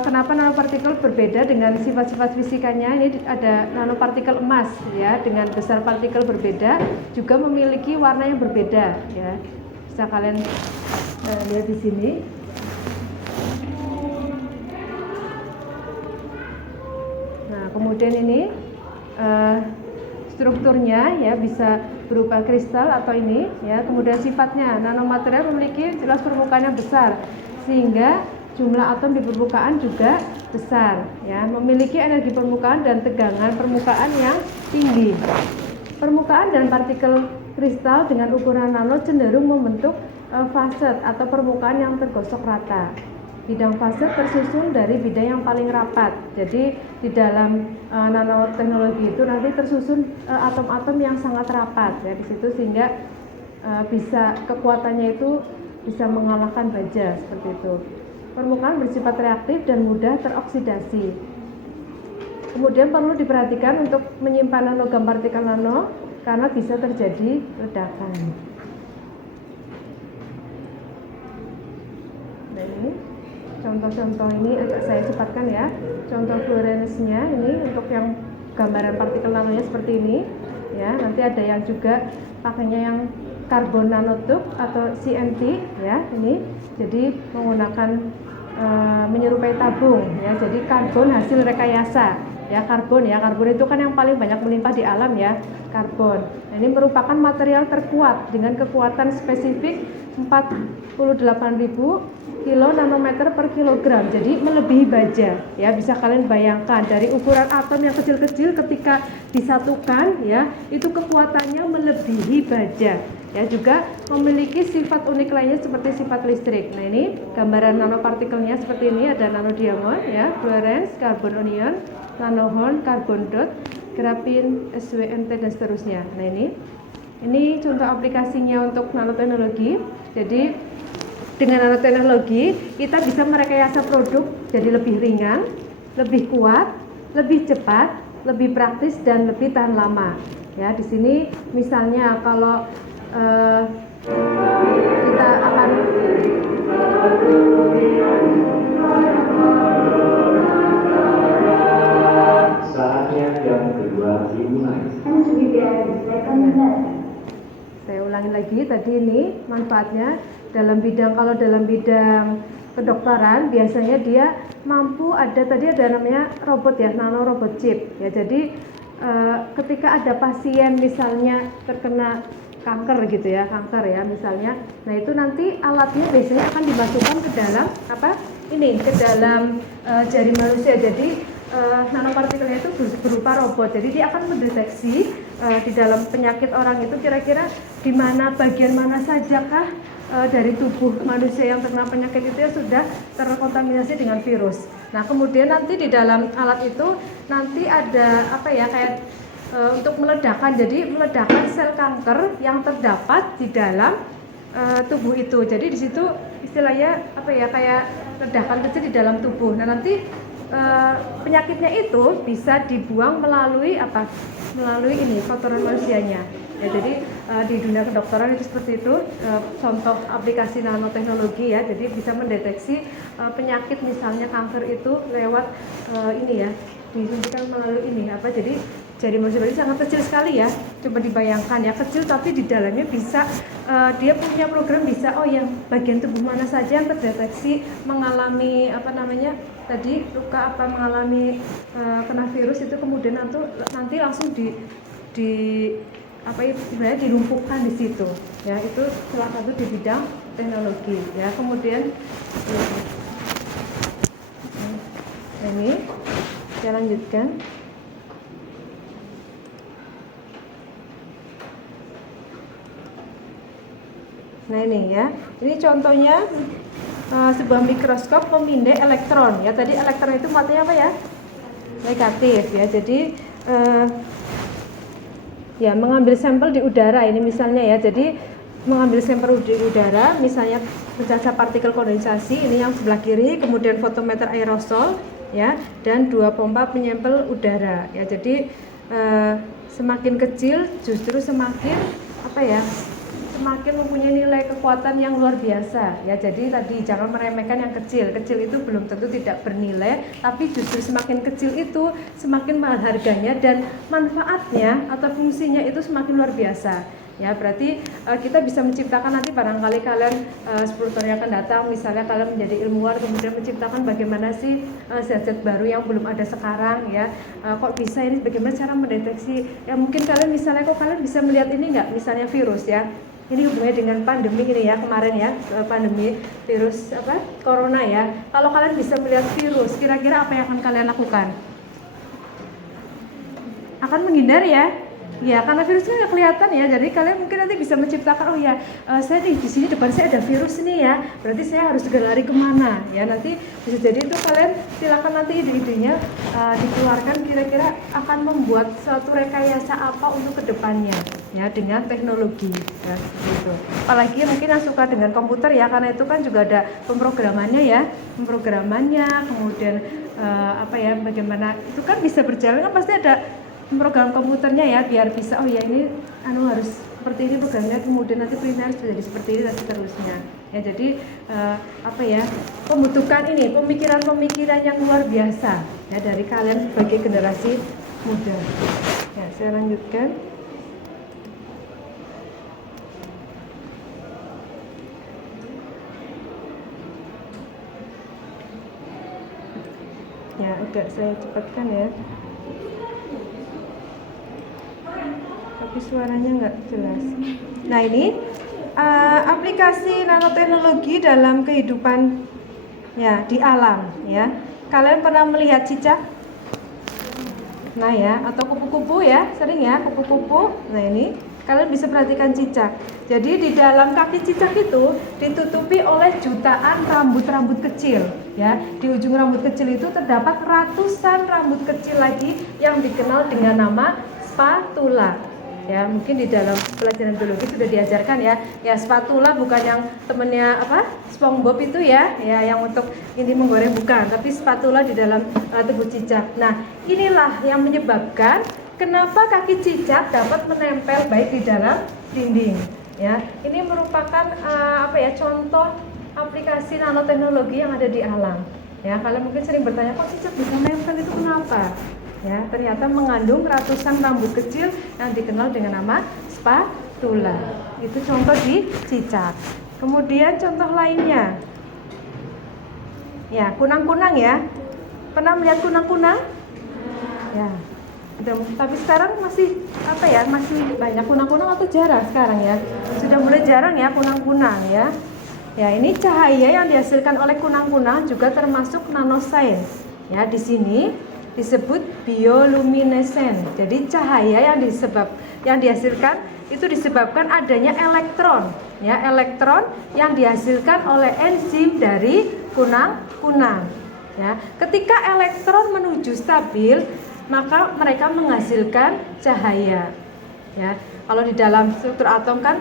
kenapa nanopartikel berbeda dengan sifat-sifat fisikanya. Ini ada nanopartikel emas ya, dengan besar partikel berbeda, juga memiliki warna yang berbeda ya. Bisa kalian lihat di sini. Nah, kemudian ini strukturnya ya bisa berupa kristal atau ini ya. Kemudian sifatnya nanomaterial memiliki jelas permukaan yang besar sehingga jumlah atom di permukaan juga besar ya, memiliki energi permukaan dan tegangan permukaan yang tinggi. Permukaan dan partikel kristal dengan ukuran nano cenderung membentuk faset atau permukaan yang tergosok rata. Bidang faset tersusun dari bidang yang paling rapat. Jadi di dalam nanoteknologi itu nanti tersusun atom-atom yang sangat rapat ya di situ, sehingga bisa kekuatannya itu bisa mengalahkan baja seperti itu. Permukaan bersifat reaktif dan mudah teroksidasi. Kemudian perlu diperhatikan untuk menyimpan logam partikel nano karena bisa terjadi ledakan. Nah, ini contoh-contoh ini agak saya cepatkan ya. Contoh fluoresensnya ini untuk yang gambaran partikel nanonya seperti ini ya. Nanti ada yang juga pakainya yang karbon nanotube atau CNT ya ini. Jadi menggunakan menyerupai tabung ya. Jadi karbon hasil rekayasa ya, karbon itu kan yang paling banyak melimpah di alam ya, karbon. Nah, ini merupakan material terkuat dengan kekuatan spesifik 48.000 kilo nanometer per kilogram, jadi melebihi baja ya. Bisa kalian bayangkan dari ukuran atom yang kecil-kecil ketika disatukan ya, itu kekuatannya melebihi baja ya. Juga memiliki sifat unik lainnya seperti sifat listrik. Nah, ini gambaran nanopartikelnya seperti ini, ada nanodiamond ya, fluorens, carbon anion, nanohorn, carbon dot, grafin, SWNT dan seterusnya. Nah, ini contoh aplikasinya untuk nanoteknologi. Jadi dengan nanoteknologi kita bisa merekayasa produk jadi lebih ringan, lebih kuat, lebih cepat, lebih praktis dan lebih tahan lama. Ya, di sini misalnya kalau kita akan saatnya yang kedua dimulai. Saya ulangi lagi tadi ini manfaatnya dalam bidang kedokteran biasanya dia mampu ada namanya robot ya, nano robot chip ya. Jadi ketika ada pasien misalnya terkena kanker gitu ya, misalnya, nah itu nanti alatnya biasanya akan dimasukkan ke dalam ke dalam jari manusia. Jadi nanopartikelnya itu berupa robot, jadi dia akan mendeteksi di dalam penyakit orang itu kira-kira di mana, bagian mana sajakah dari tubuh manusia yang terkena penyakit itu ya sudah terkontaminasi dengan virus. Nah, kemudian nanti di dalam alat itu nanti ada untuk meledakkan, jadi meledakkan sel kanker yang terdapat di dalam tubuh itu. Jadi di situ istilahnya kayak ledakan kecil di dalam tubuh. Nah, nanti penyakitnya itu bisa dibuang melalui kotoran manusianya. Ya, jadi di dunia kedokteran itu seperti itu, contoh aplikasi nanoteknologi ya. Jadi bisa mendeteksi penyakit misalnya kanker itu lewat disuntikan melalui jadi jari manusia ini sangat kecil sekali ya. Coba dibayangkan ya, kecil tapi di dalamnya bisa dia punya program bisa yang bagian tubuh mana saja yang terdeteksi mengalami luka mengalami kena virus itu, kemudian nanti langsung dilumpuhkan di situ ya. Itu salah satu di bidang teknologi ya. Kemudian ini saya lanjutkan. Nah, ini ya, ini contohnya sebuah mikroskop pemindai elektron ya. Tadi elektron itu matanya apa ya? Negatif ya. Jadi mengambil sampel di udara ini misalnya ya. Jadi mengambil sampel di udara, misalnya mencaca partikel kondensasi ini yang sebelah kiri, kemudian fotometer aerosol ya, dan 2 pompa penyempel udara ya. Jadi semakin kecil justru semakin mempunyai nilai kekuatan yang luar biasa ya. Jadi tadi jangan meremehkan yang kecil itu belum tentu tidak bernilai, tapi justru semakin kecil itu semakin mahal harganya dan manfaatnya atau fungsinya itu semakin luar biasa ya. Berarti kita bisa menciptakan nanti barangkali kalian 10 tahun yang akan datang misalnya kalian menjadi ilmuwan kemudian menciptakan bagaimana sih zat-zat baru yang belum ada sekarang ya. Kok bisa ini, bagaimana cara mendeteksi ya. Mungkin kalian misalnya kalian bisa melihat ini enggak, misalnya virus ya. Ini hubungannya dengan pandemi ini ya, kemarin ya, pandemi virus corona ya. Kalau kalian bisa melihat virus, kira-kira apa yang akan kalian lakukan? Akan menghindar ya. Ya, karena virusnya nggak kelihatan ya, jadi kalian mungkin nanti bisa menciptakan, oh ya, saya di sini depan saya ada virus nih ya, berarti saya harus segera lari kemana ya, nanti bisa jadi itu kalian silakan nanti ide-idenya dikeluarkan, kira-kira akan membuat suatu rekayasa apa untuk kedepannya ya, dengan teknologi ya, seperti itu. Apalagi mungkin yang suka dengan komputer ya, karena itu kan juga ada pemrogramannya ya, kemudian bagaimana itu kan bisa berjalan, kan pasti ada program komputernya ya, biar bisa, oh ya ini harus seperti ini programnya, kemudian nanti printnya harus jadi seperti ini dan seterusnya ya. Jadi membutuhkan ini pemikiran yang luar biasa ya dari kalian sebagai generasi muda ya. Saya lanjutkan. Ya, agak saya cepatkan ya, tapi suaranya nggak jelas. Nah, ini aplikasi nanoteknologi dalam kehidupan ya di alam ya. Kalian pernah melihat cicak? Nah ya, atau kupu-kupu ya, sering ya kupu-kupu. Nah ini kalian bisa perhatikan cicak. Jadi di dalam kaki cicak itu ditutupi oleh jutaan rambut-rambut kecil ya. Di ujung rambut kecil itu terdapat ratusan rambut kecil lagi yang dikenal dengan nama spatula. Ya, mungkin di dalam pelajaran biologi sudah diajarkan ya. Ya, spatula bukan yang temennya SpongeBob itu ya, yang untuk ini menggoreng, bukan, tapi spatula di dalam tubuh cicak. Nah, inilah yang menyebabkan kenapa kaki cicak dapat menempel baik di dalam dinding. Ya, ini merupakan contoh aplikasi nanoteknologi yang ada di alam. Ya, kalian mungkin sering bertanya, kok cicak bisa nempel, itu kenapa? Ya, ternyata mengandung ratusan rambut kecil yang dikenal dengan nama spatula. Itu contoh di cicak. Kemudian contoh lainnya, ya kunang-kunang ya. Pernah melihat kunang-kunang? Ya. Tapi sekarang masih masih banyak kunang-kunang atau jarang sekarang ya? Sudah mulai jarang ya kunang-kunang ya. Ya, ini cahaya yang dihasilkan oleh kunang-kunang juga termasuk nanoscience. Ya, di sini disebut bioluminescen. Jadi cahaya yang dihasilkan itu disebabkan adanya elektron, ya, elektron yang dihasilkan oleh enzim dari kunang-kunang. Ya, ketika elektron menuju stabil, maka mereka menghasilkan cahaya. Ya, kalau di dalam struktur atom kan,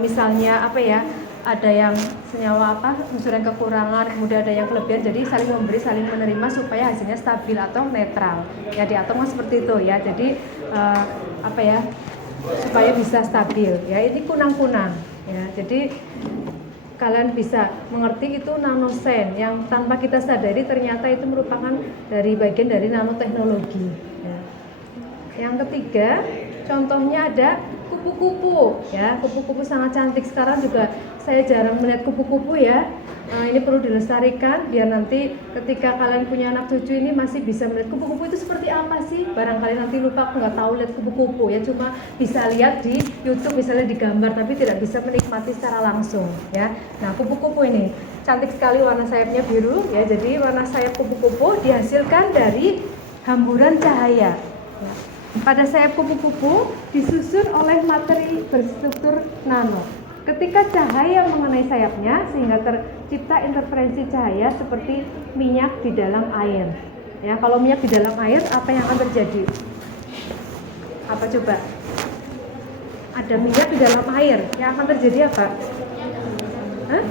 misalnya ada yang senyawa unsur yang kekurangan, kemudian ada yang kelebihan, jadi saling memberi, saling menerima supaya hasilnya stabil atau netral. Ya, di atom kan seperti itu ya. Jadi supaya bisa stabil. Ya, ini kunang-kunang. Ya, jadi kalian bisa mengerti itu nanoscence yang tanpa kita sadari ternyata itu merupakan bagian dari nanoteknologi. Ya. Yang ketiga, contohnya ada kupu-kupu. Ya, kupu-kupu sangat cantik. Sekarang juga saya jarang melihat kupu-kupu ya. Ini perlu dilestarikan biar nanti ketika kalian punya anak cucu ini masih bisa melihat kupu-kupu itu seperti apa sih. Barangkali nanti lupa, aku nggak tahu lihat kupu-kupu ya, cuma bisa lihat di YouTube misalnya di gambar, tapi tidak bisa menikmati secara langsung ya. Nah, kupu-kupu ini cantik sekali, warna sayapnya biru ya. Jadi warna sayap kupu-kupu dihasilkan dari hamburan cahaya. Ya. Pada sayap kupu-kupu disusun oleh materi berstruktur nano. Ketika cahaya mengenai sayapnya sehingga tercipta interferensi cahaya seperti minyak di dalam air. Ya, kalau minyak di dalam air, apa yang akan terjadi? Apa coba? Ada minyak di dalam air, yang akan terjadi apa? Hah?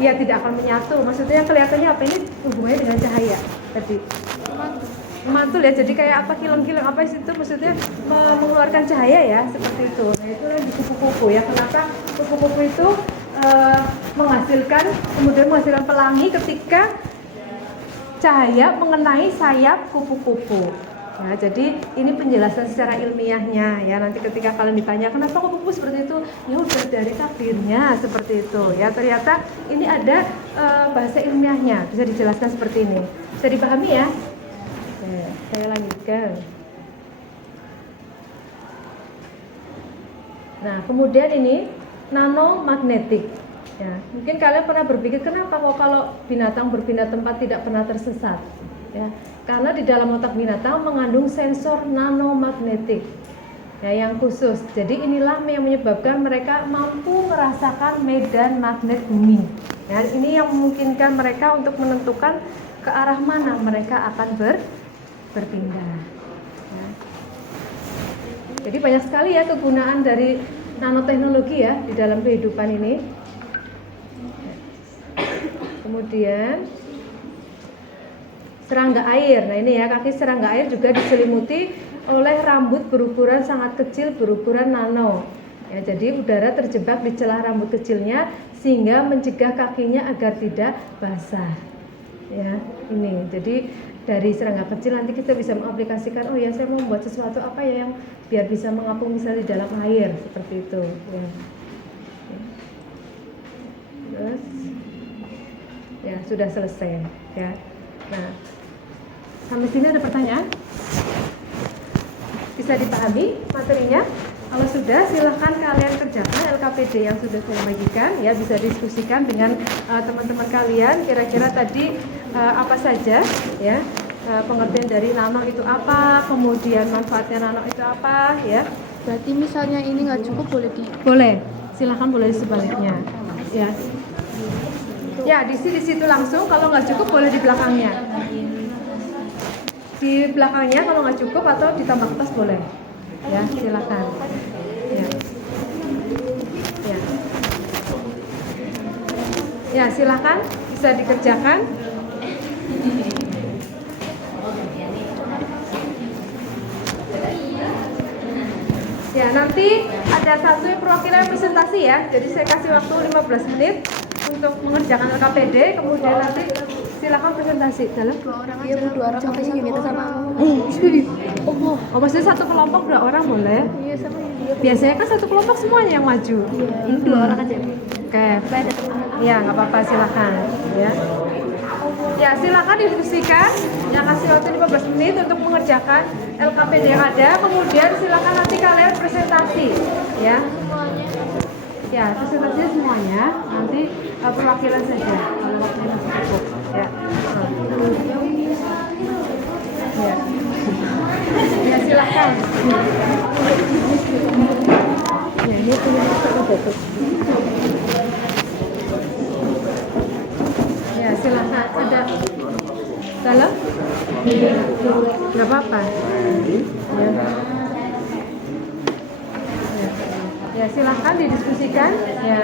Ya, tidak akan menyatu. Maksudnya kelihatannya apa, ini hubungannya dengan cahaya tadi? Memantul ya, jadi kayak kilang-kilang itu maksudnya mengeluarkan cahaya ya, seperti itu. Nah, itu yang di kupu-kupu ya. Kenapa kupu-kupu itu menghasilkan pelangi ketika cahaya mengenai sayap kupu-kupu. Nah, jadi ini penjelasan secara ilmiahnya ya. Nanti ketika kalian ditanya kenapa kupu-kupu seperti itu, ya udah dari takdirnya seperti itu ya. Ternyata ini ada bahasa ilmiahnya, bisa dijelaskan seperti ini. Bisa dipahami ya? Saya lanjutkan. Nah, kemudian ini nanomagnetik. Ya, mungkin kalian pernah berpikir kenapa kok kalau binatang berpindah tempat tidak pernah tersesat? Ya, karena di dalam otak binatang mengandung sensor nanomagnetik. ya, yang khusus. Jadi inilah yang menyebabkan mereka mampu merasakan medan magnet bumi. Ya, ini yang memungkinkan mereka untuk menentukan ke arah mana mereka akan berpindah. Ya. Jadi banyak sekali ya kegunaan dari nanoteknologi ya di dalam kehidupan ini. Kemudian serangga air. Nah ini ya, kaki serangga air juga diselimuti oleh rambut berukuran sangat kecil berukuran nano. Ya, jadi udara terjebak di celah rambut kecilnya sehingga mencegah kakinya agar tidak basah. Ya, ini. Jadi dari serangga kecil nanti kita bisa mengaplikasikan, oh ya saya mau membuat sesuatu apa ya yang biar bisa mengapung misalnya di dalam air seperti itu. Ya. Terus, ya sudah selesai. Ya. Nah, sampai sini ada pertanyaan? Bisa dipahami materinya? Kalau sudah, silahkan kalian kerjakan LKPD yang sudah saya bagikan. Ya, bisa diskusikan dengan teman-teman kalian. Kira-kira tadi apa saja, ya, pengertian dari nano itu apa, kemudian manfaatnya nano itu apa, ya. Berarti misalnya ini nggak cukup boleh Boleh, silahkan boleh sebaliknya. Ya. Ya, di situ langsung. Kalau nggak cukup boleh di belakangnya. Di belakangnya kalau nggak cukup atau ditambah kertas boleh. Ya, silakan. Ya. Ya. Ya, silakan bisa dikerjakan. Ya, nanti ada satu perwakilan presentasi ya. Jadi saya kasih waktu 15 menit untuk mengerjakan LKPD, kemudian nanti silakan presentasi. Dalam 2 orang aja. Iya, 2 orang sampai sini kita sama aku. Oh, maksudnya satu kelompok 2 orang boleh? Iya, sama dia. Biasanya kan satu kelompok semuanya yang maju. Ini 2 orang aja. Oke. Supaya ada teman. Ya, nggak apa-apa, silakan. Ya. Ya, silakan didiskusikan. Yang kasih waktu 15 menit untuk mengerjakan LKPD yang ada. Kemudian silakan nanti kalian presentasi, ya. Ya, presentasinya semuanya. Nanti perwakilan saja kalau waktunya masih cukup. Ya. Ya. Ya, silakan. Ya, ini punya bagus. Ya, silakan. Ada dalam? Nggak apa-apa. Ya. Ya. Ya, silakan didiskusikan. Ya.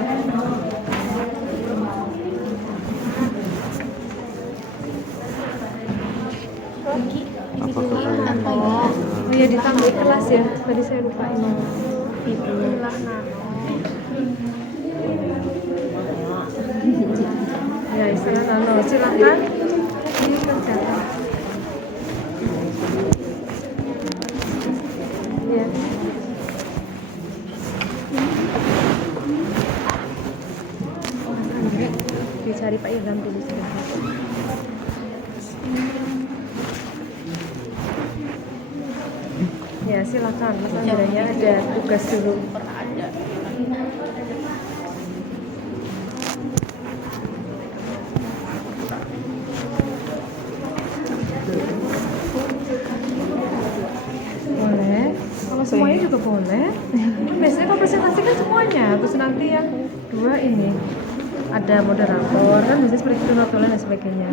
Oh ya, ditambah kelas ya. Tadi saya lupa ini. Itulah ya, istilah nano. Silakan dikerjakan. Ya. Dicari Pak Ilham dulu sebentar. Ya, silakan Mas Andranya ada tugas dulu. Boleh. Kalau semuanya juga boleh. Biasanya kalau presentasi kan semuanya. Terus nanti yang 2 ini ada moderator kan biasanya seperti itu, notulen dan sebagainya.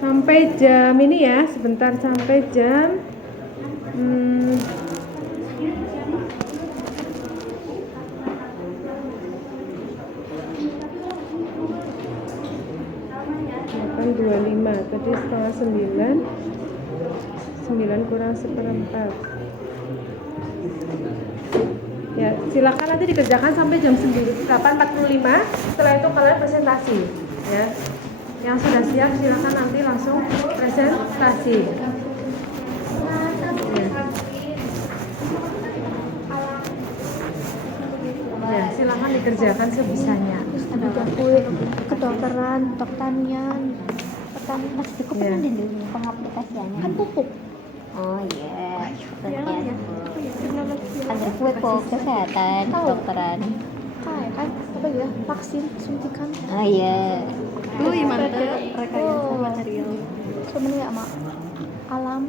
Sampai jam ini ya, sebentar sampai jam Delapan 25, tadi setengah 9, 9 kurang 1/4. Ya, silakan nanti dikerjakan sampai jam 8.45. Setelah itu kalian presentasi, ya. Yang sudah siap silakan nanti langsung presentasi. Ya, silakan dikerjakan sebisanya. Ada kue kedokteran, pertanian, pasti Ya. pengaplikasiannya kan pupuk. Oh iya. Ada kue kok kesehatan, kedokteran. Kayak kan apa ya? Vaksin, suntikan. Oh iya. Mantap. Rekayasa material. Cuman ya sama alam.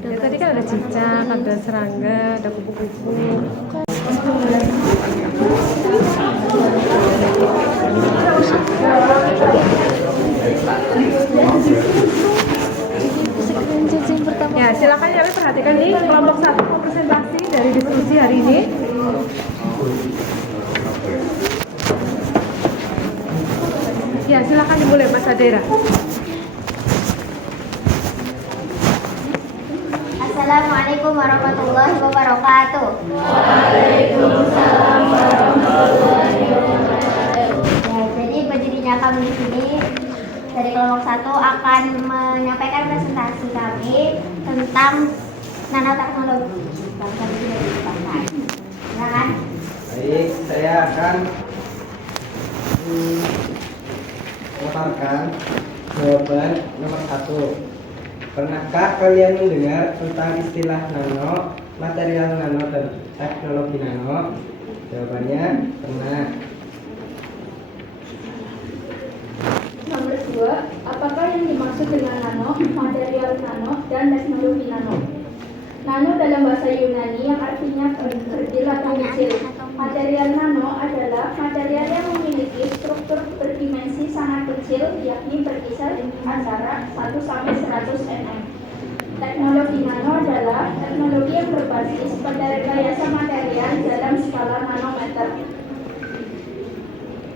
Ya, tadi kan ada cicak, ada serangga, ada kupu-kupu. Ya, silakan ya, perhatikan nih kelompok 1 mau presentasi dari diskusi hari ini. Ya, silakan dimulai Mas Adera. Assalamualaikum warahmatullahi wabarakatuh. Ya, jadi berdirinya kami di sini dari kelompok 1 akan menyampaikan presentasi kami tentang nanoteknologi. Bangsa ini dari Jepang. Silakan. Baik, saya akan memaparkan jawaban nomor 1. Pernahkah kalian mendengar tentang istilah nano, material nano, dan teknologi nano? Jawabannya pernah. Nomor 2, apakah yang dimaksud dengan nano, material nano, dan teknologi nano? Nano dalam bahasa Yunani yang artinya kecil atau kecil. Material nano adalah material yang memiliki struktur berdimensi sangat kecil, yakni berkisar antara 1 sampai 100 mm. Teknologi nano adalah teknologi yang berbasis pada rekayasa material dalam skala nanometer.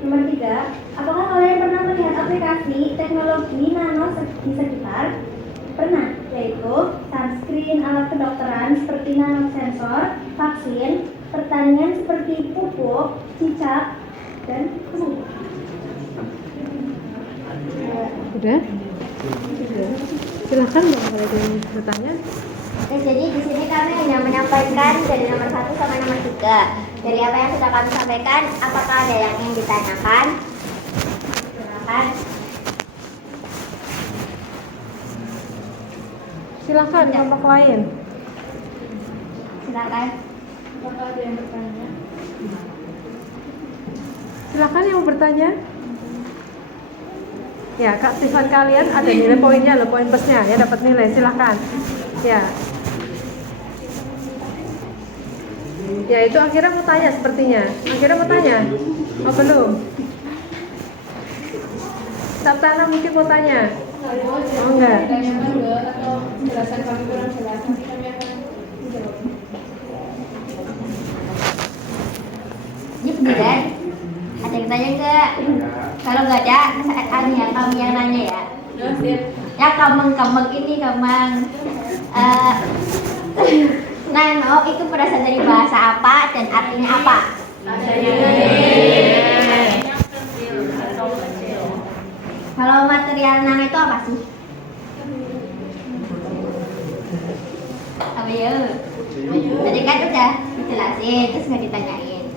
Nomor 3, apakah kalian pernah melihat aplikasi teknologi nano di sekitar? Pernah, yaitu touchscreen alat kedokteran seperti nanosensor, vaksin, pertanian seperti pupuk, cicak, dan kupu. Udah? Silakan Bang, kalau ada yang bertanya. Jadi di sini kami hanya menyampaikan dari nomor 1 sampai nomor 3. Dari apa yang sudah kami sampaikan, apakah ada yang ingin ditanyakan? Silakan. Silakan kelompok lain. Silakan. Apakah ada yang bertanya? Silakan yang mau bertanya. Ya, keaktifan kalian ada nilai poinnya loh, poin plusnya ya, dapat nilai. Silakan. Ya. Ya, itu akhirnya mau tanya sepertinya. Akhirnya mau tanya. Oh, belum. Sabtana mungkin mau tanya. Oh, enggak. Atau penjelasan kami kurang jelas, nanti kami akan menjawab. Ini beneran? Ada yang tanya enggak? Kalau enggak ada, ya kami yang nanya ya. Ya kameng ini kameng. Nano itu berasal dari bahasa apa dan artinya apa? Kalau material nano itu apa sih? Apa ya? Tadi kan udah dijelasin, terus nggak ditanyain.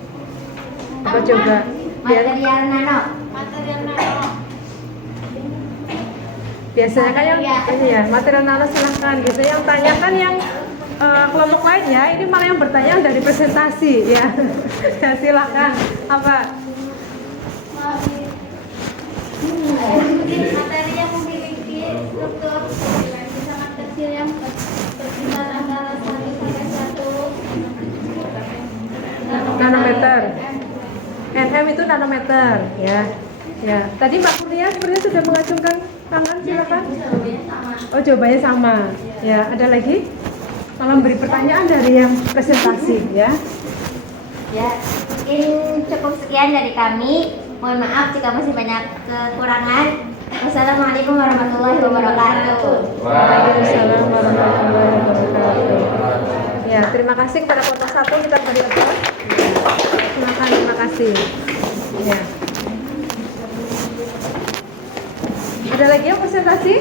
Apa coba? Material nano. Biasanya kan yang ini ya, material nano silahkan. Biasanya yang tanyakan yang kelompok lain ya. Ini malah yang bertanya dari presentasi ya. Ya silahkan. Apa? Materi yang memiliki struktur dimensi sangat kecil yang berkisar antara 1 sampai 1 Nanometer. NM itu nanometer ya. Ya. Tadi Mbak Kurnia sepertinya sudah mengacungkan tangan, silakan. Oh, jawabannya sama. Ya, ada lagi? Tolong beri pertanyaan dari yang presentasi ya. Ya, mungkin cukup sekian dari kami. Mohon maaf jika masih banyak kekurangan. Wassalamualaikum warahmatullahi wabarakatuh. Waalaikumsalam warahmatullahi wabarakatuh. Ya, terima kasih kepada kelompok 1, kita beri applause. Silakan, terima kasih. Ya. Ada lagi yang presentasi?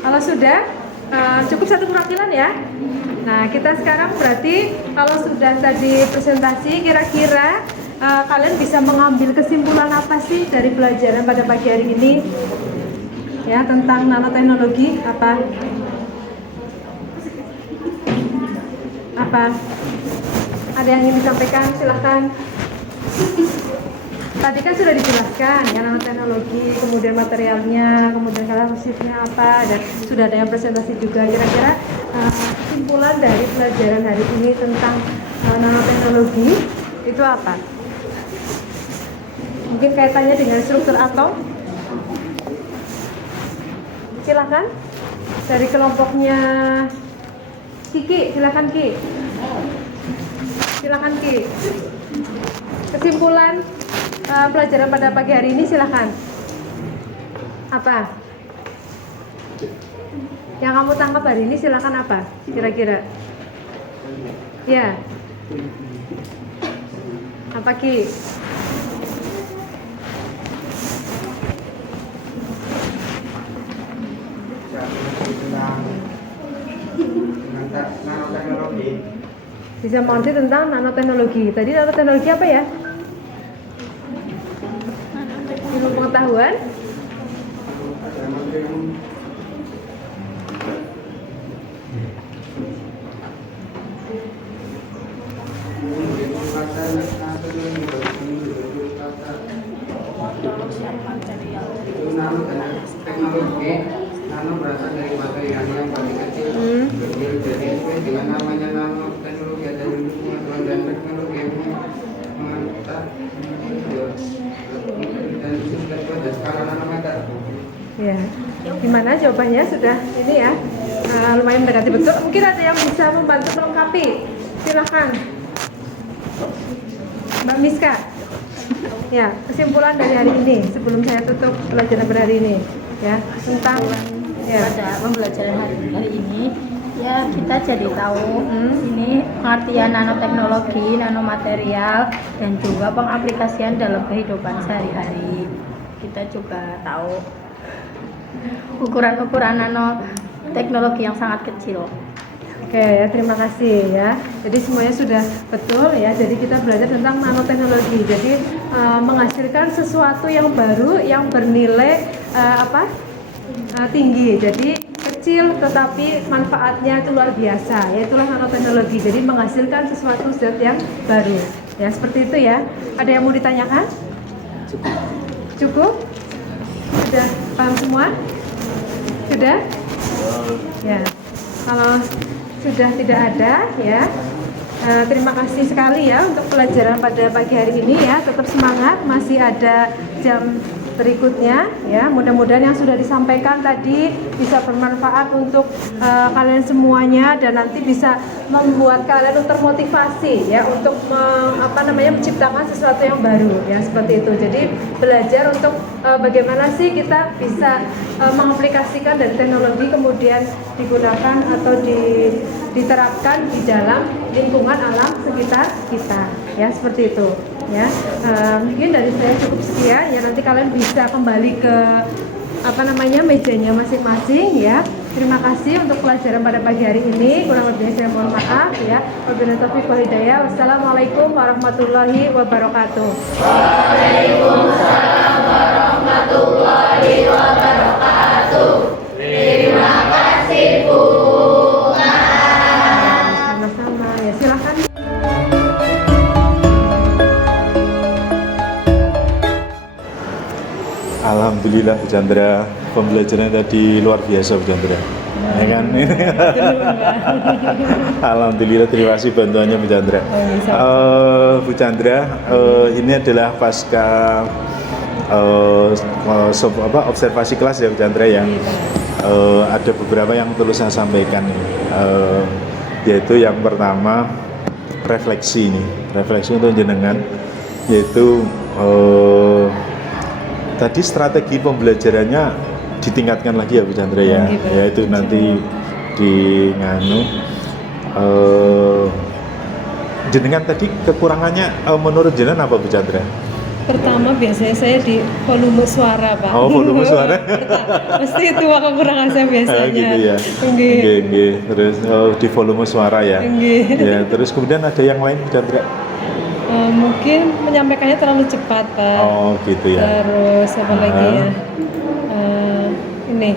Kalau sudah, cukup satu perwakilan ya. Nah, kita sekarang berarti kalau sudah tadi presentasi, kira-kira kalian bisa mengambil kesimpulan apa sih dari pelajaran pada pagi hari ini? Ya, tentang nanoteknologi apa? Apa? Ada yang ingin disampaikan? Silahkan. Tadi kan sudah dijelaskan ya nanoteknologi, kemudian materialnya, kemudian karakteristiknya apa, dan sudah ada yang presentasi juga. Kira-kira kesimpulan dari pelajaran hari ini tentang nanoteknologi itu apa? Mungkin kaitannya dengan struktur atom. Silakan dari kelompoknya Kiki, silakan Ki. Silakan Ki. Kesimpulan pelajaran pada pagi hari ini silakan. Apa? Yang kamu tangkap hari ini silakan apa? Kira-kira? Ya. Apa Ki? Nanoteknologi. Bisa mengerti tentang nanoteknologi. Tadi nanoteknologi apa ya? Ilmu pengetahuan. Teknologi nano berasal dari material yang paling kecil kecil jadi dengan namanya nanoteknologi ada pengetahuan dan teknologi yang mengenai dan sudah pada skala nanometer. Ya. Gimana jawabannya sudah ini ya? Lumayan mendekati betul. Mungkin ada yang bisa membantu melengkapi. Silakan. Mbak Miska. Ya, kesimpulan dari hari ini sebelum saya tutup pelajaran pada hari ini ya tentang pada pembelajaran hari ini ya kita jadi tahu ini pengertian nanoteknologi, nanomaterial dan juga pengaplikasian dalam kehidupan sehari-hari. Kita juga tahu ukuran-ukuran nanoteknologi yang sangat kecil. Oke ya, terima kasih ya. Jadi semuanya sudah betul ya. Jadi kita belajar tentang nanoteknologi. Jadi menghasilkan sesuatu yang baru yang bernilai tinggi. Jadi kecil tetapi manfaatnya itu luar biasa. Yaitulah nanoteknologi. Jadi menghasilkan sesuatu zat yang baru. Ya seperti itu ya. Ada yang mau ditanyakan? Cukup? Sudah paham semua? Sudah? Ya. Kalau sudah tidak ada ya, terima kasih sekali ya untuk pelajaran pada pagi hari ini ya. Tetap semangat, masih ada jam berikutnya ya. Mudah-mudahan yang sudah disampaikan tadi bisa bermanfaat untuk kalian semuanya dan nanti bisa membuat kalian termotivasi ya untuk menciptakan sesuatu yang baru ya seperti itu. Jadi belajar untuk bagaimana sih kita bisa mengaplikasikan dari teknologi kemudian digunakan atau diterapkan di dalam lingkungan alam sekitar kita ya seperti itu ya. Mungkin dari saya cukup sekian ya, nanti kalian bisa kembali ke mejanya masing-masing ya. Terima kasih untuk pelajaran pada pagi hari ini. Kurang lebihnya saya mohon maaf ya. Wabillahi taufiq wal hidayah. Wassalamualaikum warahmatullahi wabarakatuh. Waalaikumsalam warahmatullahi wabarakatuh. Terima kasih Bu. Sama-sama ya, silakan. Alhamdulillah Bu Chandra, pembelajaran tadi luar biasa Bu Chandra. Ya kan? Alhamdulillah, terima kasih bantuannya Bu Chandra. Bu Chandra, ini adalah pasca observasi kelas ya Bu Chandra yang ada beberapa yang perlu saya sampaikan, yaitu yang pertama refleksi untuk jenengan, yaitu tadi strategi pembelajarannya ditingkatkan lagi ya Bu Chandra ya, yaitu nanti di nganu jenengan tadi kekurangannya menurut jenengan apa Bu Chandra? Pertama biasanya saya di volume suara Pak. Oh, volume suara. Mesti itu kekurangan saya biasanya. Gitu ya. Nggih. Nggih. Terus di volume suara ya. Nggih. Ya, terus kemudian ada yang lain Bu Chandra? Mungkin menyampaikannya terlalu cepat Pak. Oh, gitu ya. Terus apa lagi ya? Ini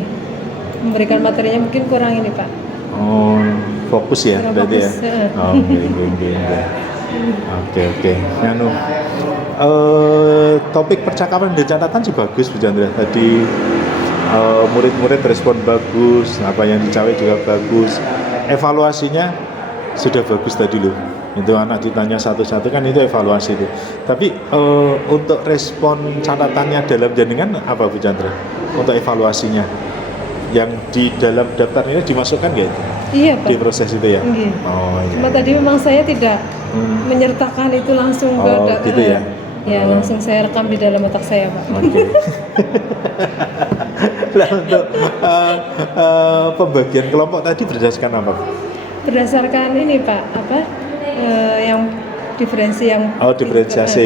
memberikan materinya mungkin kurang ini Pak. Oh, fokus ya Kurang berarti ya. fokus, ya. Oh, nggih. Oke. Nganu topik percakapan dan catatan sih bagus Bu Chandra. Tadi murid-murid respon bagus, apa yang dicapai juga bagus. Evaluasinya sudah bagus tadi loh. Itu anak ditanya satu-satu kan itu evaluasi itu. Tapi untuk respon catatannya dalam jenengan apa Bu Chandra? Untuk evaluasinya yang di dalam daftar ini dimasukkan nggak itu? Iya Pak. Di proses itu ya? Nggih. Oh iya. Cuma tadi memang saya tidak menyertakan itu langsung ke Oh, gitu ya? Ya, langsung saya rekam di dalam otak saya Pak. Oke. Nah, untuk pembagian kelompok tadi berdasarkan apa? Berdasarkan ini Pak, yang diferensiasi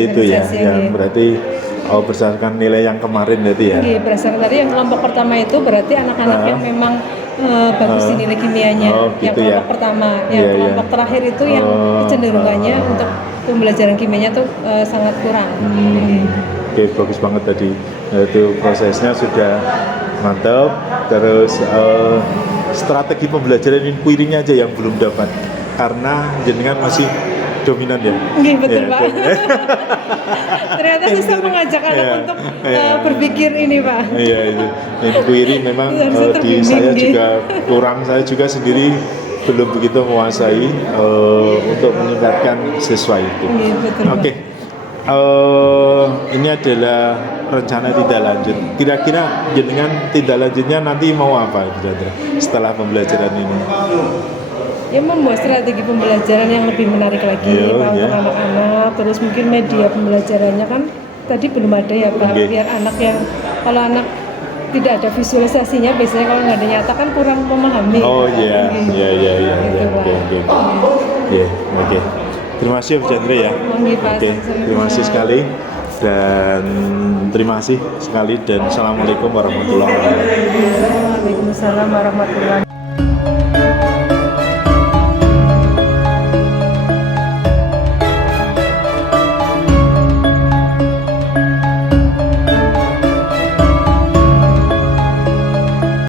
itu ya, diferensiasi yang nggih. berarti berdasarkan nilai yang kemarin berarti ya. Nggih, berdasarkan tadi yang kelompok pertama itu berarti anak-anak yang memang bagus di nilai kimianya. Yang gitu kelompok ya. pertama, yang Iya, kelompok iya. terakhir itu yang kecenderungannya untuk pembelajaran kimianya tuh sangat kurang. Oke, bagus banget tadi. Itu prosesnya sudah mantap. Terus strategi pembelajaran inquiry-nya aja yang belum dapat karena jenengan masih dominan ya. Nggih, betul Ya, Pak. Ternyata susah mengajak anak Iya, untuk iya. berpikir ini Pak. Iya itu. Inquiry memang Harusnya di terbimbing, saya nggih. juga kurang. Saya juga sendiri belum begitu menguasai untuk meningkatkan siswa itu. Nggih, betul Pak. Oke. Ini adalah rencana tindak lanjut. Kira-kira jenengan tindak lanjutnya nanti mau apa setelah pembelajaran ini? Ya membuat strategi pembelajaran yang lebih menarik lagi Iya, Pak, iya. untuk anak-anak. Terus mungkin media pembelajarannya kan tadi belum ada ya Pak. Oke. Biar anak yang kalau anak tidak ada visualisasinya biasanya kalau nggak ada nyata kan kurang memahami. Oh iya, Nggih. iya. Gitu, Pak. Oke. Terima kasih Bu Chandra ya. Nggih, Pak. Oke, terima kasih sekali dan terima kasih sekali dan assalamualaikum warahmatullahi wabarakatuh. Waalaikumsalam warahmatullahi wabarakatuh.